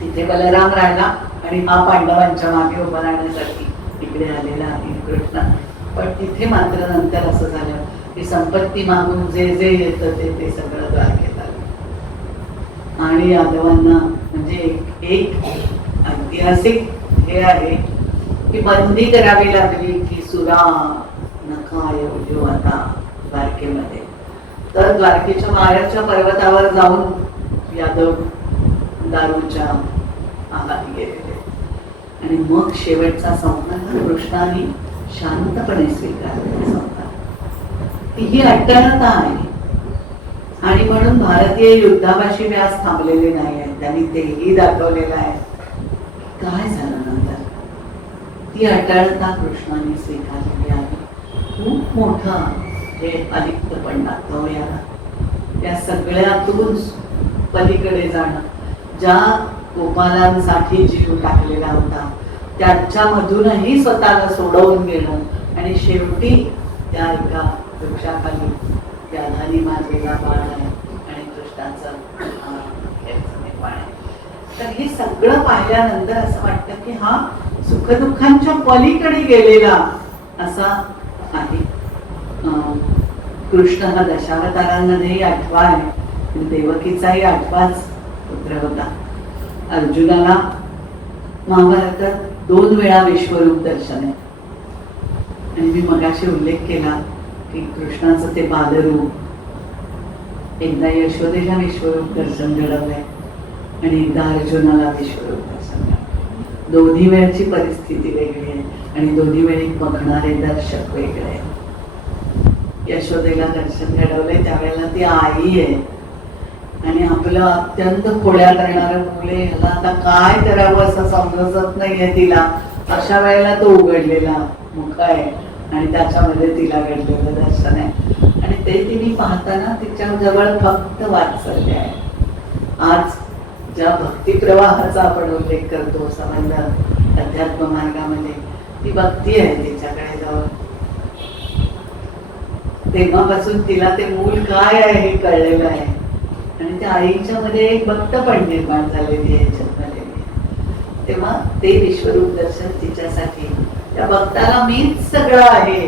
तिथे बलराम राहिला आणि हा पांडवांच्या मागे उभा राहण्यासाठी इकडे आलेला आहे कृष्ण. पण तिथे मात्र नंतर असं झालं की संपत्ती मागून जे जे येतं ते सगळं द्वारकेत आलं. आणि यादवांना म्हणजे एक ऐतिहासिक हे आहे की बंदी करावी लागली की सुरा नका येऊ आता द्वारकेमध्ये. तर द्वारकेच्या बाहेरच्या पर्वतावर जाऊन यादव दारूच्या आहारी गेलेले. आणि मग शेवटचा संहार कृष्णाने शांतपणे स्वीकारला. संहार ही अट्टलता आहे. आणि म्हणून भारतीय युद्धापाशी व्यास थांबलेले नाही आहेत. त्यांनी तेही दाखवलेलं आहे. काय झालं नंतर ती अटळता कृष्णाने स्वीकारलेली आहे. खूप मोठा हे अलिप्तपण दाखव याला. त्या सगळ्यातून पलीकडे जाणं, ज्या गोपालांसाठी जीव टाकलेला होता त्याच्यामधूनही स्वतःला सोडवून घेणं आणि शेवटी त्या एका वृक्षाखाली त्या धानी मारलेला बाळ आहे आणि कृष्णाचं निर्माण आहे. तर हे सगळं पाहिल्यानंतर असं वाटतं की हा सुखदुःखांच्या पलीकडे गेलेला असा आहे. कृष्ण हा दशावतारांमध्येही 8वा आहे, देवकीचाही 8वाच पुत्र होता. अर्जुनाला महाभारतात 2 वेळा विश्वरूप दर्शन आहे. आणि मी मगाशी उल्लेख केला की कृष्णाचं ते बालरूप, एकदा यशोदेला विश्वरूप दर्शन घडवलंय आणि एकदा अर्जुनाला विश्वरूप दर्शन घडवलंय. दोन्ही वेळची परिस्थिती वेगळी आहे आणि दोन्ही वेळी बघणारे दर्शक वेगळे आहेत. यशोदेला दर्शन घडवलंय त्यावेळेला ती आई आहे आणि आपलं अत्यंत खोड्या करणारं मुले ह्याला आता काय करावं असं समजत नाहीये तिला. अशा वेळेला तो उघडलेला मुख आहे आणि त्याच्यामध्ये तिला घडलेलं दर्शन आहे आणि ते तिने पाहताना तिच्या जवळ फक्त वात्सल्य आहे. आज ज्या भक्ती प्रवाहाचा आपण उल्लेख करतो संबंध अध्यात्म मार्गामध्ये, ती भक्ती आहे तिच्याकडे जवळ. तेव्हापासून तिला ते मूल काय आहे हे कळलेलं आहे आणि त्या आईच्या मध्ये एक भक्त पण निर्माण झालेली आहे, जन्मलेली आहे. तेव्हा ते विश्वरूप दर्शन तिच्यासाठी, त्या भक्ताला मीच सगळं आहे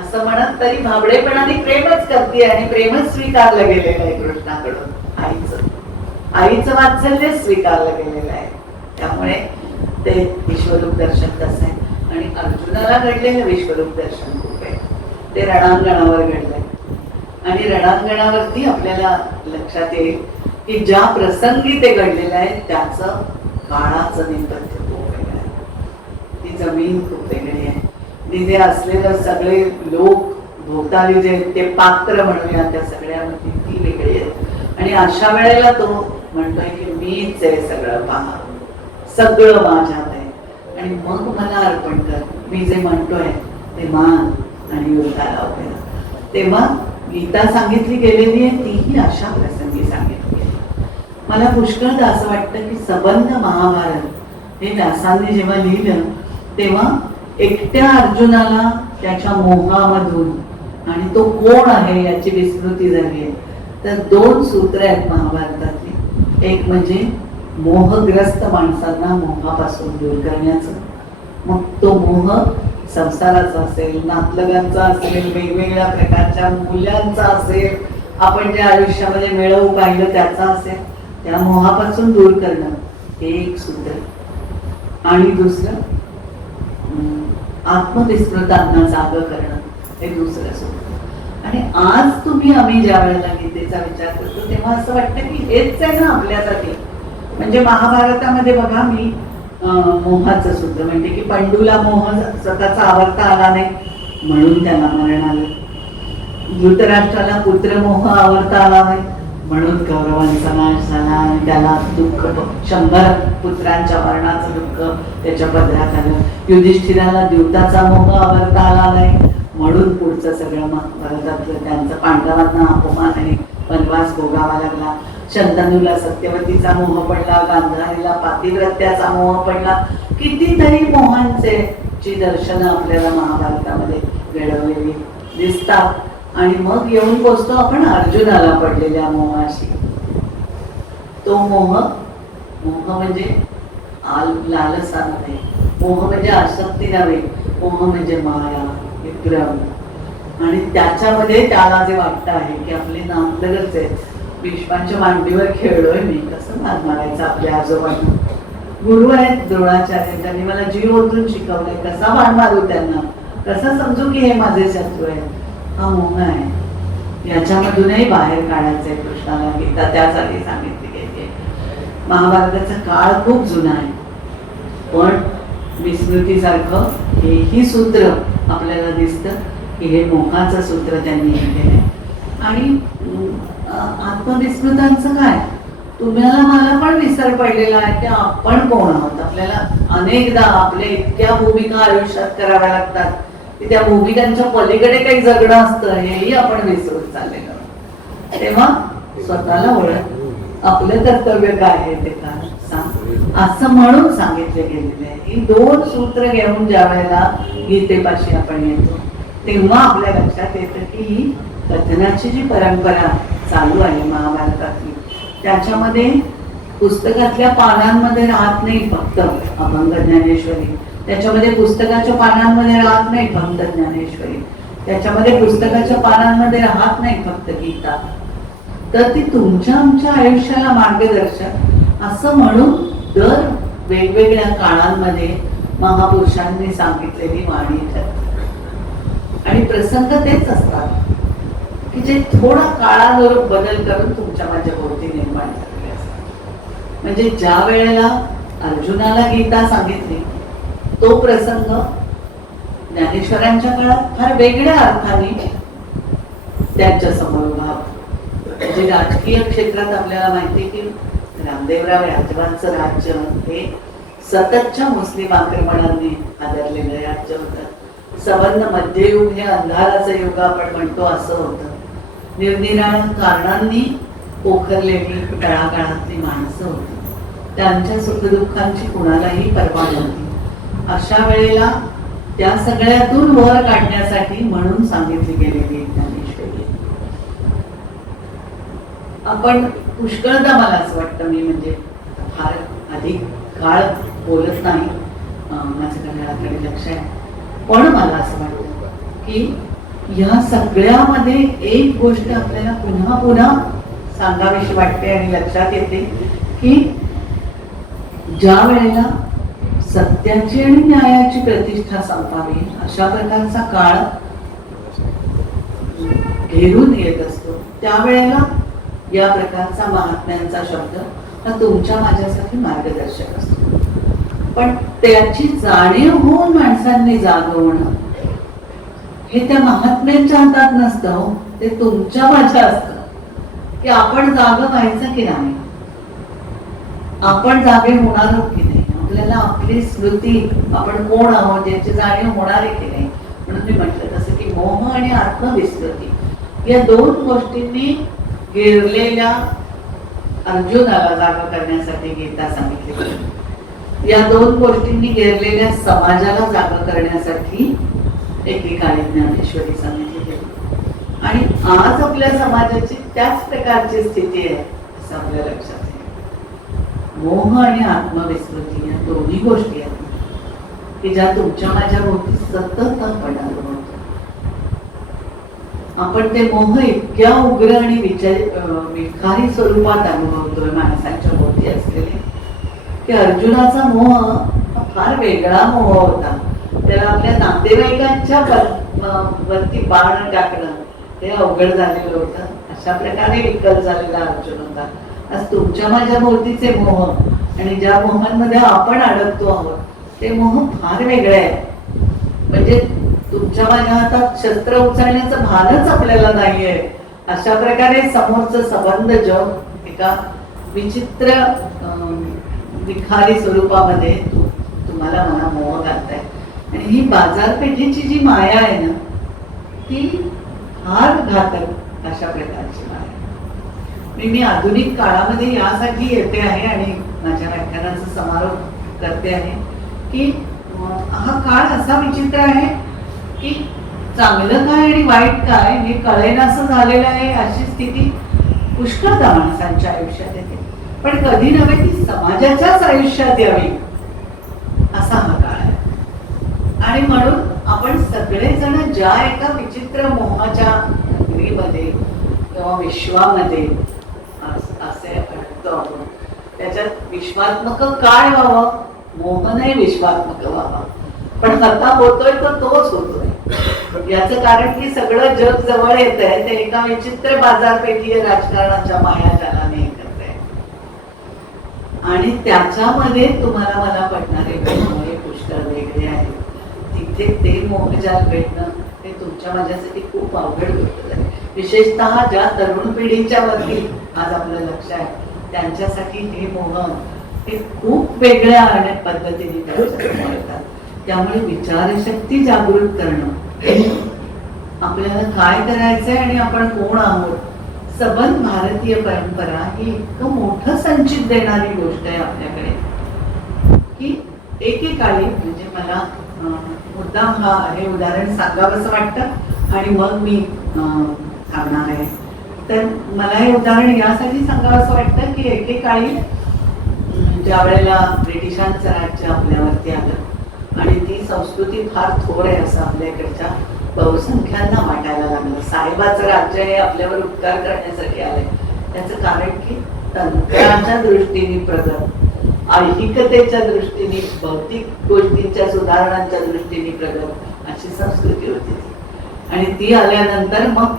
असं म्हणत तरी भाबडेपणाने प्रेमच करते आणि प्रेमच स्वीकारलं गेलेलं आहे कृष्णाकडून. आईचं वात्सल्य स्वीकारलं गेलेलं आहे. त्यामुळे ते विश्वरूप दर्शन तसं आहे. आणि अर्जुनाला घडलेलं विश्वरूप दर्शन खूप आहे. ते रणांगणावर घडलंय आणि रणांगणावरती आपल्याला लक्षात येईल की ज्या प्रसंगी ते घडलेलं आहे त्याचं काळाचं नेपथ्य खूप वेगळं आहे. ती जमीन खूप वेगळी आहे. तिथे असलेलं सगळे लोक भोवताली जे ते पात्र म्हणूया त्या सगळ्यामध्ये ती वेगळी आहे. आणि अशा वेळेला तो म्हणतोय की मीच आहे सगळं, पहा सगळं माझ्यात आहे आणि मग मला अर्पण कर. मी जे म्हणतोय ते मान आणि युद्धाला उभे राहा. तेव्हा गीता सांगितली गेलेली आहे तीही अशा प्रसंगी सांगितली आहे. मला पुष्कळदा असं वाटतं की संबंध महाभारत हे व्यासांनी जेव्हा लिहिलं तेव्हा एकट्या अर्जुनाला त्याच्या मोहामधून आणि तो कोण आहे याची विस्मृती झाली आहे. तर 2 सूत्र आहेत महाभारतातली. एक म्हणजे मोहग्रस्त माणसांना मोहापासून दूर करण्याचं. मग तो मोह संसाराचा असेल, नातलगांचा असेल, वेगवेगळ्या प्रकारच्या मूल्यांचा असेल, आपण जे आयुष्यामध्ये मिळवू पाहिलं त्याचा असेल, त्या मोहापासून दूर करणं हे एक सूत्र. आणि दुसरं आत्मविस्मृतांना जाग करणं हे दुसरं सूत्र. आणि आज आम्ही ज्या वेळेला गीतेचा विचार करतो तेव्हा असं वाटतं की हेच आहे ना आपल्यासाठी. म्हणजे महाभारतामध्ये बघा, मी मोहाचं सूत्र म्हणते की पंडूला मोह स्वतःचा आवरता आला नाही म्हणून त्याला मरण आलं. धृतराष्ट्राला पुत्रमोह आवरता आला नाही म्हणून कौरवांचा नाश झाला आणि त्याला दुःख, 100 पुत्रांच्या मरणाचं दुःख त्याच्या पदरात आलं. युधिष्ठिराला द्यूताचा मोह आवरता आला नाही म्हणून पुढचं सगळं महाभारतातलं त्यांचं पांडवांना अपमान आणि वनवास भोगावा लागला. शंतनूला सत्यवतीचा मोह पडला, गांधारीला पातिव्रत्याचा मोह पडला. कितीतरी मोहांचे ची दर्शनं आपल्याला महाभारतामध्ये घडवलेली दिसतात. आणि मग येऊन पोचतो आपण अर्जुनाला पडलेल्या मोहाशी. तो मोह म्हणजे लालसा नव्हे, मोह म्हणजे आसक्ती नव्हे, मोह म्हणजे माया, विक्रम. आणि त्याच्यामध्ये त्याला जे वाटतं आहे की आपले नामलगच आहे. भीष्मांच्या मांडीवर खेळलोय मी, कसं मार मारायचं आपल्या आजोबांना. गुरु आहेत द्रोणाचार्य, त्यांनी मला जीव ओतून शिकवलंय, कसा बाण मारू त्यांना, कसं समजू की हे माझे शत्रू आहेत. हा मोह आहे. याच्यामधूनही बाहेर काढायचंय कृष्णाला. गीता त्यासाठी सांगितली गेली. महाभारताचा काळ खूप जुना आहे पण विस्मृतीसारखं हेही सूत्र आपल्याला दिसतं की हे मोहाचं सूत्र त्यांनी केलंय. आणि आत्मविस्मृतांचं काय, तुम्हाला मला पण विसर पडलेला आहे की आपण कोण आहोत. आपल्याला अनेकदा आपल्या इतक्या भूमिका आयुष्यात कराव्या लागतात की त्या भूमिकांच्या पलीकडे काही जगणं असतं हेही आपण विसरून चाललेलो. तेव्हा स्वतःला ओळख, आपलं कर्तव्य काय आहे ते काय सांग, असं म्हणून सांगितले गेलेले आहे. ही 2 सूत्र घेऊन ज्या वेळेला गीतेपाशी आपण येतो तेव्हा आपल्या लक्षात येतं की ही कथनाची जी परंपरा चालू आहे महाभारतातली, त्याच्यामध्ये पुस्तकातल्या पानांमध्ये राहत नाही फक्त अभंग ज्ञानेश्वरी, त्याच्यामध्ये पुस्तकाच्या पानांमध्ये राहत नाही फक्त ज्ञानेश्वरी, त्याच्यामध्ये पुस्तकाच्या पानांमध्ये राहत नाही फक्त गीता, तर ती तुमच्या आमच्या आयुष्याला मार्गदर्शक असं म्हणून दर वेगवेगळ्या काळांमध्ये महापुरुषांनी सांगितलेली वाणी ठरते. आणि प्रसंग तेच असतात की जे थोडा काळानुरूप बदल करून तुमच्या माझ्या भोवती निर्माण झालेले असतात. म्हणजे ज्या वेळेला अर्जुनाला गीता सांगितली तो प्रसंग ज्ञानेश्वरांच्या काळात फार वेगळ्या अर्थाने त्यांच्या समोर उभा होता. म्हणजे राजकीय क्षेत्रात आपल्याला माहिती की रामदेवराव यादवांचं राज्य हे सततच्या मुस्लिम आक्रमणांनी आदरलेलं राज्य होतं. संबंध मध्ययुग हे अंधाराचं युग आपण म्हणतो असं होतं. निरनिराळ्या कारणांनी पोखरलेली तळागाळातली माणसं होती. त्यांच्या सुखदुःखांची कुणालाही पर्वा नव्हती. अशा वेळेला त्या सगळ्यातून वर काढण्यासाठी म्हणून सांगितली गेलेली ज्ञानेश्वरी. आपण पुष्कळदा मला असं वाटतं, मी म्हणजे फार अधिक काळ बोलत नाही, माझ्या घड्याळाकडे लक्ष आहे, पण मला असं वाटतं की ह्या सगळ्यामध्ये एक गोष्ट आपल्याला पुन्हा पुन्हा सांगावीशी वाटते आणि लक्षात येते की ज्या वेळेला सत्याची आणि न्यायाची प्रतिष्ठा संपावी अशा प्रकारचा काळ घेरून येत असतो, त्यावेळेला या प्रकारचा महात्म्यांचा शब्द हा तुमच्या माझ्यासाठी मार्गदर्शक असतो. पण त्याची जाणीव होऊन माणसांनी जागवणं हे त्या महात्म्यांच्या हातात नसतं हो, ते तुमच्या माझ्या असतं की आपण जाग व्हायचं की नाही, आपण जागे होणार आहोत की नाही, आपल्याला आपली स्मृती आपण कोण आहोत याची जाणीव होणार आहे की नाही. म्हणून मी म्हटलं तसं की मोह आणि आत्मविस्मृती या दोन गोष्टींनी गिरलेल्या अर्जुनाला जागा करण्यासाठी गीता सांगितली. या दोन गोष्टींनी घेरलेल्या समाजाला जागा करण्यासाठी एकेकाळी ज्ञानेश्वरी सांगितली गेली. आणि आज आपल्या समाजाची त्याच प्रकारची स्थिती आहे असं आपल्या लक्षात आहे. मोह आणि आत्मविस्मृती या दोन्ही गोष्टी आहेत की ज्या तुमच्या माझ्या भोवती सतत आपण अनुभवतो. आपण ते मोह इतक्या उग्र आणि विखारी स्वरूपात अनुभवतोय माणसांच्या भोवती असलेले की अर्जुनाचा मोह हा फार वेगळा मोह होता. त्याला आपल्या नातेवाईकांच्या वरती बाण टाकणं ते अवघड झालेलं होतं. अशा प्रकारे विकल झालेला अर्जुन होता. आज तुमच्या माझ्या भोवतीचे मोह आणि ज्या मोहांमध्ये आपण अडकतो आहोत ते मोह फार वेगळे आहे. म्हणजे तुमच्या माझ्या हातात शस्त्र उचलण्याचं भानच आपल्याला नाहीये. अशा प्रकारे समोरचं संबंध जग एका विचित्र विखारी स्वरूपामध्ये तुम्हाला मला मोह घालताय. आणि ही बाजारपेठेची जी माया आहे ना ती फार घातक अशा प्रकारची माया. मी आधुनिक काळामध्ये यासाठी येते आहे आणि माझ्या व्याख्यानाचा समारोप करते आहे की हा काळ असा विचित्र आहे की चांगलं काय आणि वाईट काय हे कळेनासं झालेलं आहे. अशी स्थिती पुष्कळदा माणसांच्या आयुष्यात येते, पण कधी नव्हे ती समाजाच्याच आयुष्यात यावी असा हा काळ आहे. आणि म्हणून आपण सगळेजण ज्या एका विचित्र मोहाच्या नगरीमध्ये किंवा विश्वामध्ये असे अडकतो आपण, त्याच्यात विश्वात्मक काय व्हावं, मोह नाही विश्वात्मक व्हावा. पण आता होतोय तर तोच होतोय. याचं कारण की सगळं जग जवळ येत आहे ते एका विचित्र बाजारपेठीय राजकारणाच्या मायाजालाने एकत्र आहे. आणि त्याच्यामध्ये तुम्हाला मला पटणारे मोह हे पुष्कळ वेगळे आहेत. तिथे ते मोहजाल भेटणं हे तुमच्या माझ्यासाठी खूप अवघड गोष्ट आहे. विशेषतः ज्या तरुण पिढीच्या वरती आज आपलं लक्ष आहे त्यांच्यासाठी हे मोह हे खूप वेगळ्या पद्धतीने त्यांच्यासमोर येतात. त्यामुळे विचारशक्ती जागृत करणं, आपल्याला काय करायचंय आणि आपण कोण आहोत, सबंध भारतीय परंपरा ही इतकं मोठं संचित देणारी गोष्ट आहे आपल्याकडे की एकेकाळी म्हणजे मला मुद्दाम हे उदाहरण सांगावंसं वाटतं आणि मग मी थांबणार आहे. तर मला हे उदाहरण यासाठी सांगावंसं वाटतं की एकेकाळी ज्या वेळेला ब्रिटिशांचं राज्य आपल्यावरती आलं आणि ती संस्कृती फार थोर आहे असं आपल्या इकडच्या बहुसंख्यांना वाटायला लागलं. साहेबाचं राज्य हे आपल्यावर उपकार करण्यासाठी आलंय. त्याचं कारण की तंत्राच्या दृष्टीने प्रगत, ऐहिकतेच्या दृष्टीने, भौतिक गोष्टींच्या सुधारणांच्या दृष्टीने प्रगत अशी संस्कृती होती ती. आणि ती आल्यानंतर मग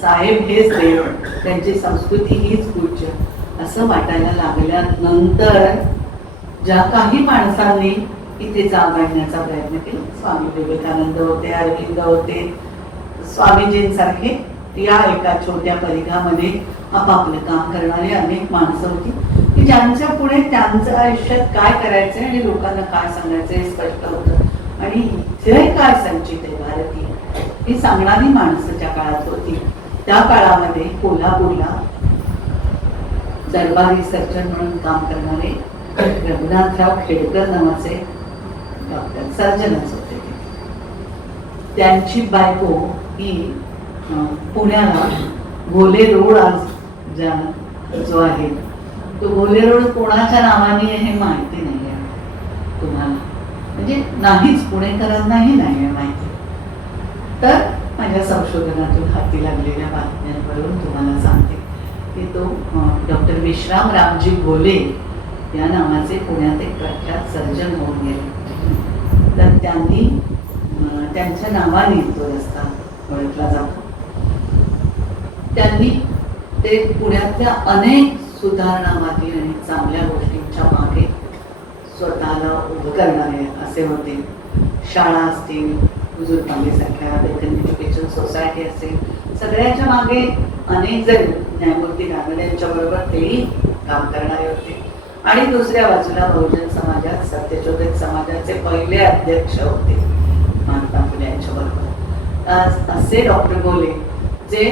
साहेब हेच देव, त्यांची संस्कृती हीच पूज्य असं वाटायला लागल्यानंतर ज्या काही माणसांनी इथे जाग आणण्याचा प्रयत्न केला, स्वामी विवेकानंद होते, अरविंद होते, स्वामीजींसारखे या एका छोट्या परिघामध्ये आपापलं काम करणारे अनेक माणसं होती की ज्यांच्या पुढे त्यांचं आयुष्यात काय करायचंय आणि लोकांना काय सांगायचं हे स्पष्ट होतं. आणि इथे काय संचित आहे भारतीय ही सांगणारी माणसं त्या काळात होती. त्या काळामध्ये कोल्हापूरला दरबारी सर्जन म्हणून काम करणारे रघुनाथराव खेडकर नावाचे डॉक्टर सर्जनच होते. त्यांची बायको ही पुण्याला घोले रोड आज जो आहे तो घोले रोड कोणाच्या नावाने हे माहिती नाही आहे तुम्हाला, म्हणजे नाहीच, पुणेकरांनाही नाही आहे माहिती. तर माझ्या संशोधनातून हाती लागलेल्या बातम्यांवरून तुम्हाला सांगते की तो डॉक्टर विश्राम रामजी घोले या नावाचे पुण्यात एक प्रख्यात सर्जन होऊन गेले. तर त्यांनी त्यांच्या नावाने तो रस्ता ओळखला जातो. त्यांनी ते पुण्यातल्या अनेक सुधारणावादी आणि चांगल्या गोष्टींच्या मागे स्वतःला उभं करणारे असे होते. शाळा असतील, हुजूर पांडेसारख्या डेक्कन एज्युकेशन सोसायटी असेल, सगळ्याच्या मागे अनेक जण न्यायमूर्ती रानडे यांच्या बरोबर तेही काम करणारे होते. आणि दुसऱ्या बाजूला बहुजन समाजात सत्यशोधक समाजाचे पहिले अध्यक्ष होते महात्मा फुले यांच्या बरोबर असे डॉक्टर घोले, जे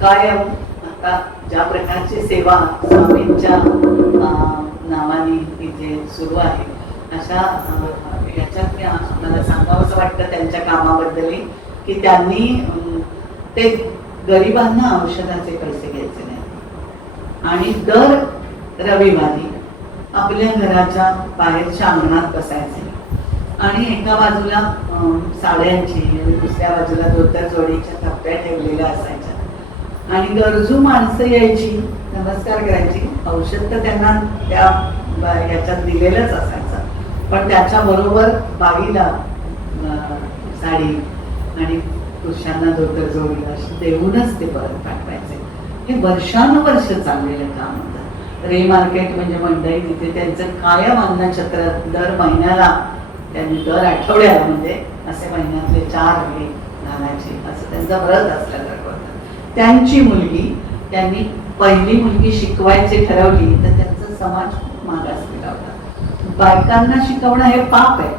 कायम आता ज्या प्रकारची सेवा स्वामींच्या नावाने इथे सुरू आहे अशा याच्यात मला सांगावंसं वाटतं त्यांच्या कामाबद्दल की त्यांनी ते गरिबांना औषधाचे पैसे घ्यायचे नाही आणि दर रविवारी आपल्या घराच्या बाहेरच्या अंगणात बसायचे आणि एका बाजूला साड्यांची आणि दुसऱ्या बाजूला धोतर जोडीच्या टप्प्या ठेवलेल्या असायच्या आणि गरजू माणसं यायची, नमस्कार करायची. औषध तर त्यांना त्या याच्यात दिलेलंच असायचं, पण त्याच्याबरोबर बाईला साडी आणि पुरुषांना धोतर जोडी अशी देऊनच ते परत पाठवायचे. हे वर्षानुवर्ष चाललेलं काम होतं. रे मार्केट म्हणजे मंडई, तिथे त्यांचं कायम अन्नछत्र दर महिन्याला, त्यांनी दर आठवड्याला म्हणजे असे महिन्यातले 4 हे घालायचे असं त्यांचा व्रत असल्यासारखं होतं. त्यांची मुलगी, त्यांनी पहिली मुलगी शिकवायची ठरवली तर त्यांचा समाज खूप मागासलेला होता. बायकांना शिकवणं हे पाप आहे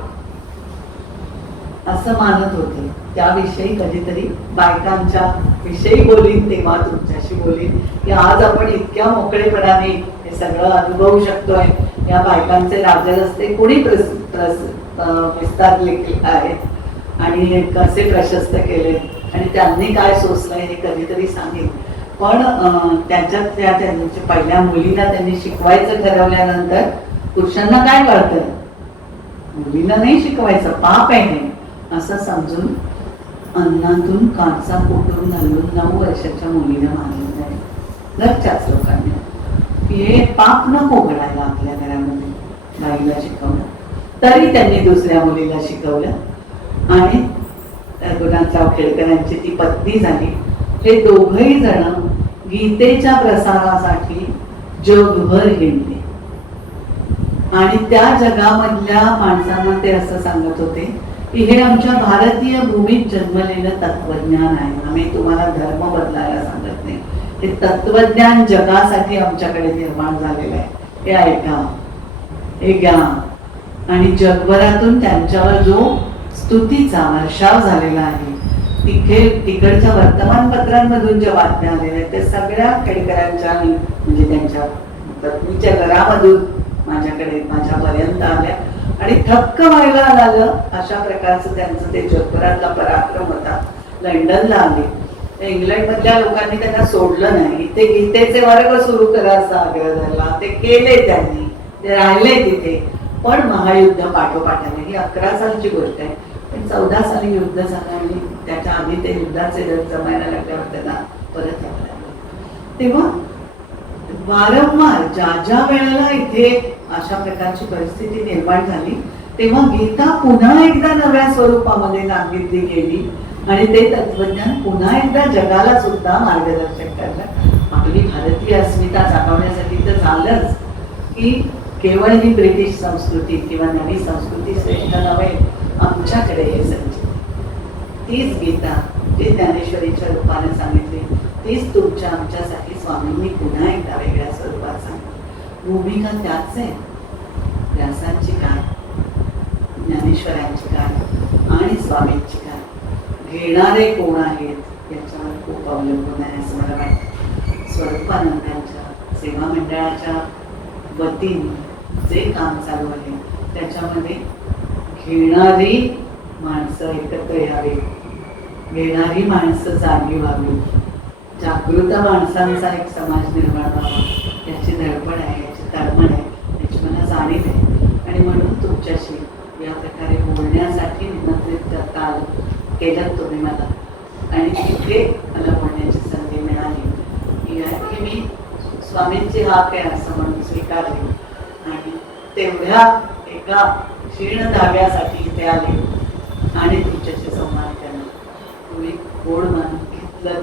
असं मानत होते. त्याविषयी कधीतरी बायकांच्या विषयी बोलीन, तेव्हा तुमच्याशी बोलीन की आज आपण इतक्या मोकळेपणाने हे सगळं अनुभवू शकतोय. या बायकांचे राजरस्ते कोणी विस्तारले आहेत आणि कसे प्रशस्त केले आणि त्यांनी काय सोसलंय हे कधीतरी सांगेल. पण त्याच्यात त्यांच्या पहिल्या मुलीला त्यांनी शिकवायचं ठरवल्यानंतर पुरुषांना काय कळतं, मुलीला नाही शिकवायचं, पाप आहे हे असं समजून अन्नातून कांसा पोटून घालून 9 वर्षाच्या मुलीला मारलं जाईल घरच्याच लोकांनी. हे पाप नको घडायला आपल्या घरामध्ये बाईला शिकवलं. तरी त्यांनी दुसऱ्या मुलीला शिकवलं आणि रघुनाथराव खेडकरांची ती पत्नी झाली. हे दोघही जण गीतेच्या प्रसारासाठी जगभर हिंडले आणि त्या जगामधल्या माणसांना ते असं सांगत होते की हे आमच्या भारतीय भूमीत जन्मलेलं तत्वज्ञान आहे. आम्ही तुम्हाला धर्म बदलायला सांगत नाही. हे तत्वज्ञान जगासाठी आमच्याकडे निर्माण झालेलं आहे. हे ऐका, हे घ्या. आणि जगभरातून त्यांच्यावर जो स्तुतीचा वर्षाव झालेला आहे, तिकडच्या वर्तमानपत्रांमधून ज्या बातम्या आलेल्या आहेत ते सगळ्या खेडकरांच्या म्हणजे त्यांच्या पत्नीच्या घरामधून माझ्यापर्यंत आल्या आणि थक्क व्हायला लागलं. अशा प्रकारचं त्यांचं ते जगभरातला पराक्रम होता. लंडनला आले, इंग्लंड मधल्या लोकांनी त्यांना सोडलं नाही. ते गीतेचे वर्ग सुरू करा असा आग्रह धरला, ते केले त्यांनी, ते राहिले तिथे पण महायुद्ध पाठोपाठाने, ही 11 सालची गोष्ट आहे, पण 14 साली युद्ध झालं आणि त्याच्या आधी ते युद्धाचे दर जमायला लागल्यावर त्यांना परत यावं लागलं. तेव्हा वारंवार ज्या ज्या वेळेला इथे अशा प्रकारची परिस्थिती निर्माण झाली तेव्हा गीता पुन्हा एकदा नव्या स्वरूपामध्ये सांगितली गेली आणि ते तत्वज्ञान पुन्हा एकदा जगाला सुद्धा मार्गदर्शक करलं. आपली भारतीय अस्मिता जागवण्यासाठी तर झालंच की केवळ ही ब्रिटिश संस्कृती किंवा नवी संस्कृती श्रेष्ठ नव्हे, आमच्याकडे हे संच तीच गीता जी ज्ञानेश्वरीच्या रूपाने सांगितली तीच तुमच्या आमच्यासाठी स्वामींनी पुन्हा एकदा वेगळ्या स्वरूपात सांगितली. भूमिका त्याच आहे, व्यासांची काय, ज्ञानेश्वरांची काय आणि स्वामींची काय, घेणारे कोण आहेत याच्यावर खूप अवलंबून आहे असं मला वाटतं. स्वरूपानंदांच्या सेवा मंडळाच्या वतीने जे काम चालू आहे त्याच्यामध्ये घेणारी माणसं एकत्र यावी, घेणारी माणसं जागी व्हावी, जागृत माणसांचा एक समाज निर्माण व्हावा याची धडपड आहे, याची तळमळ आहे, याची मला जाणीव आहे. आणि म्हणून तुमच्याशी या प्रकारे बोलण्यासाठी निमंत्रित करता आलं, केलं तुम्ही मला आणि तिथे मला बोलण्याची संधी मिळाली की मी स्वामींची हाक आहे असं म्हणून स्वीकारले आणि तेवढ्या एका क्षीण धाग्यासाठी इथे आले आणि तुमच्याशी संवाद केला. तुम्ही गोड मानून घेतलं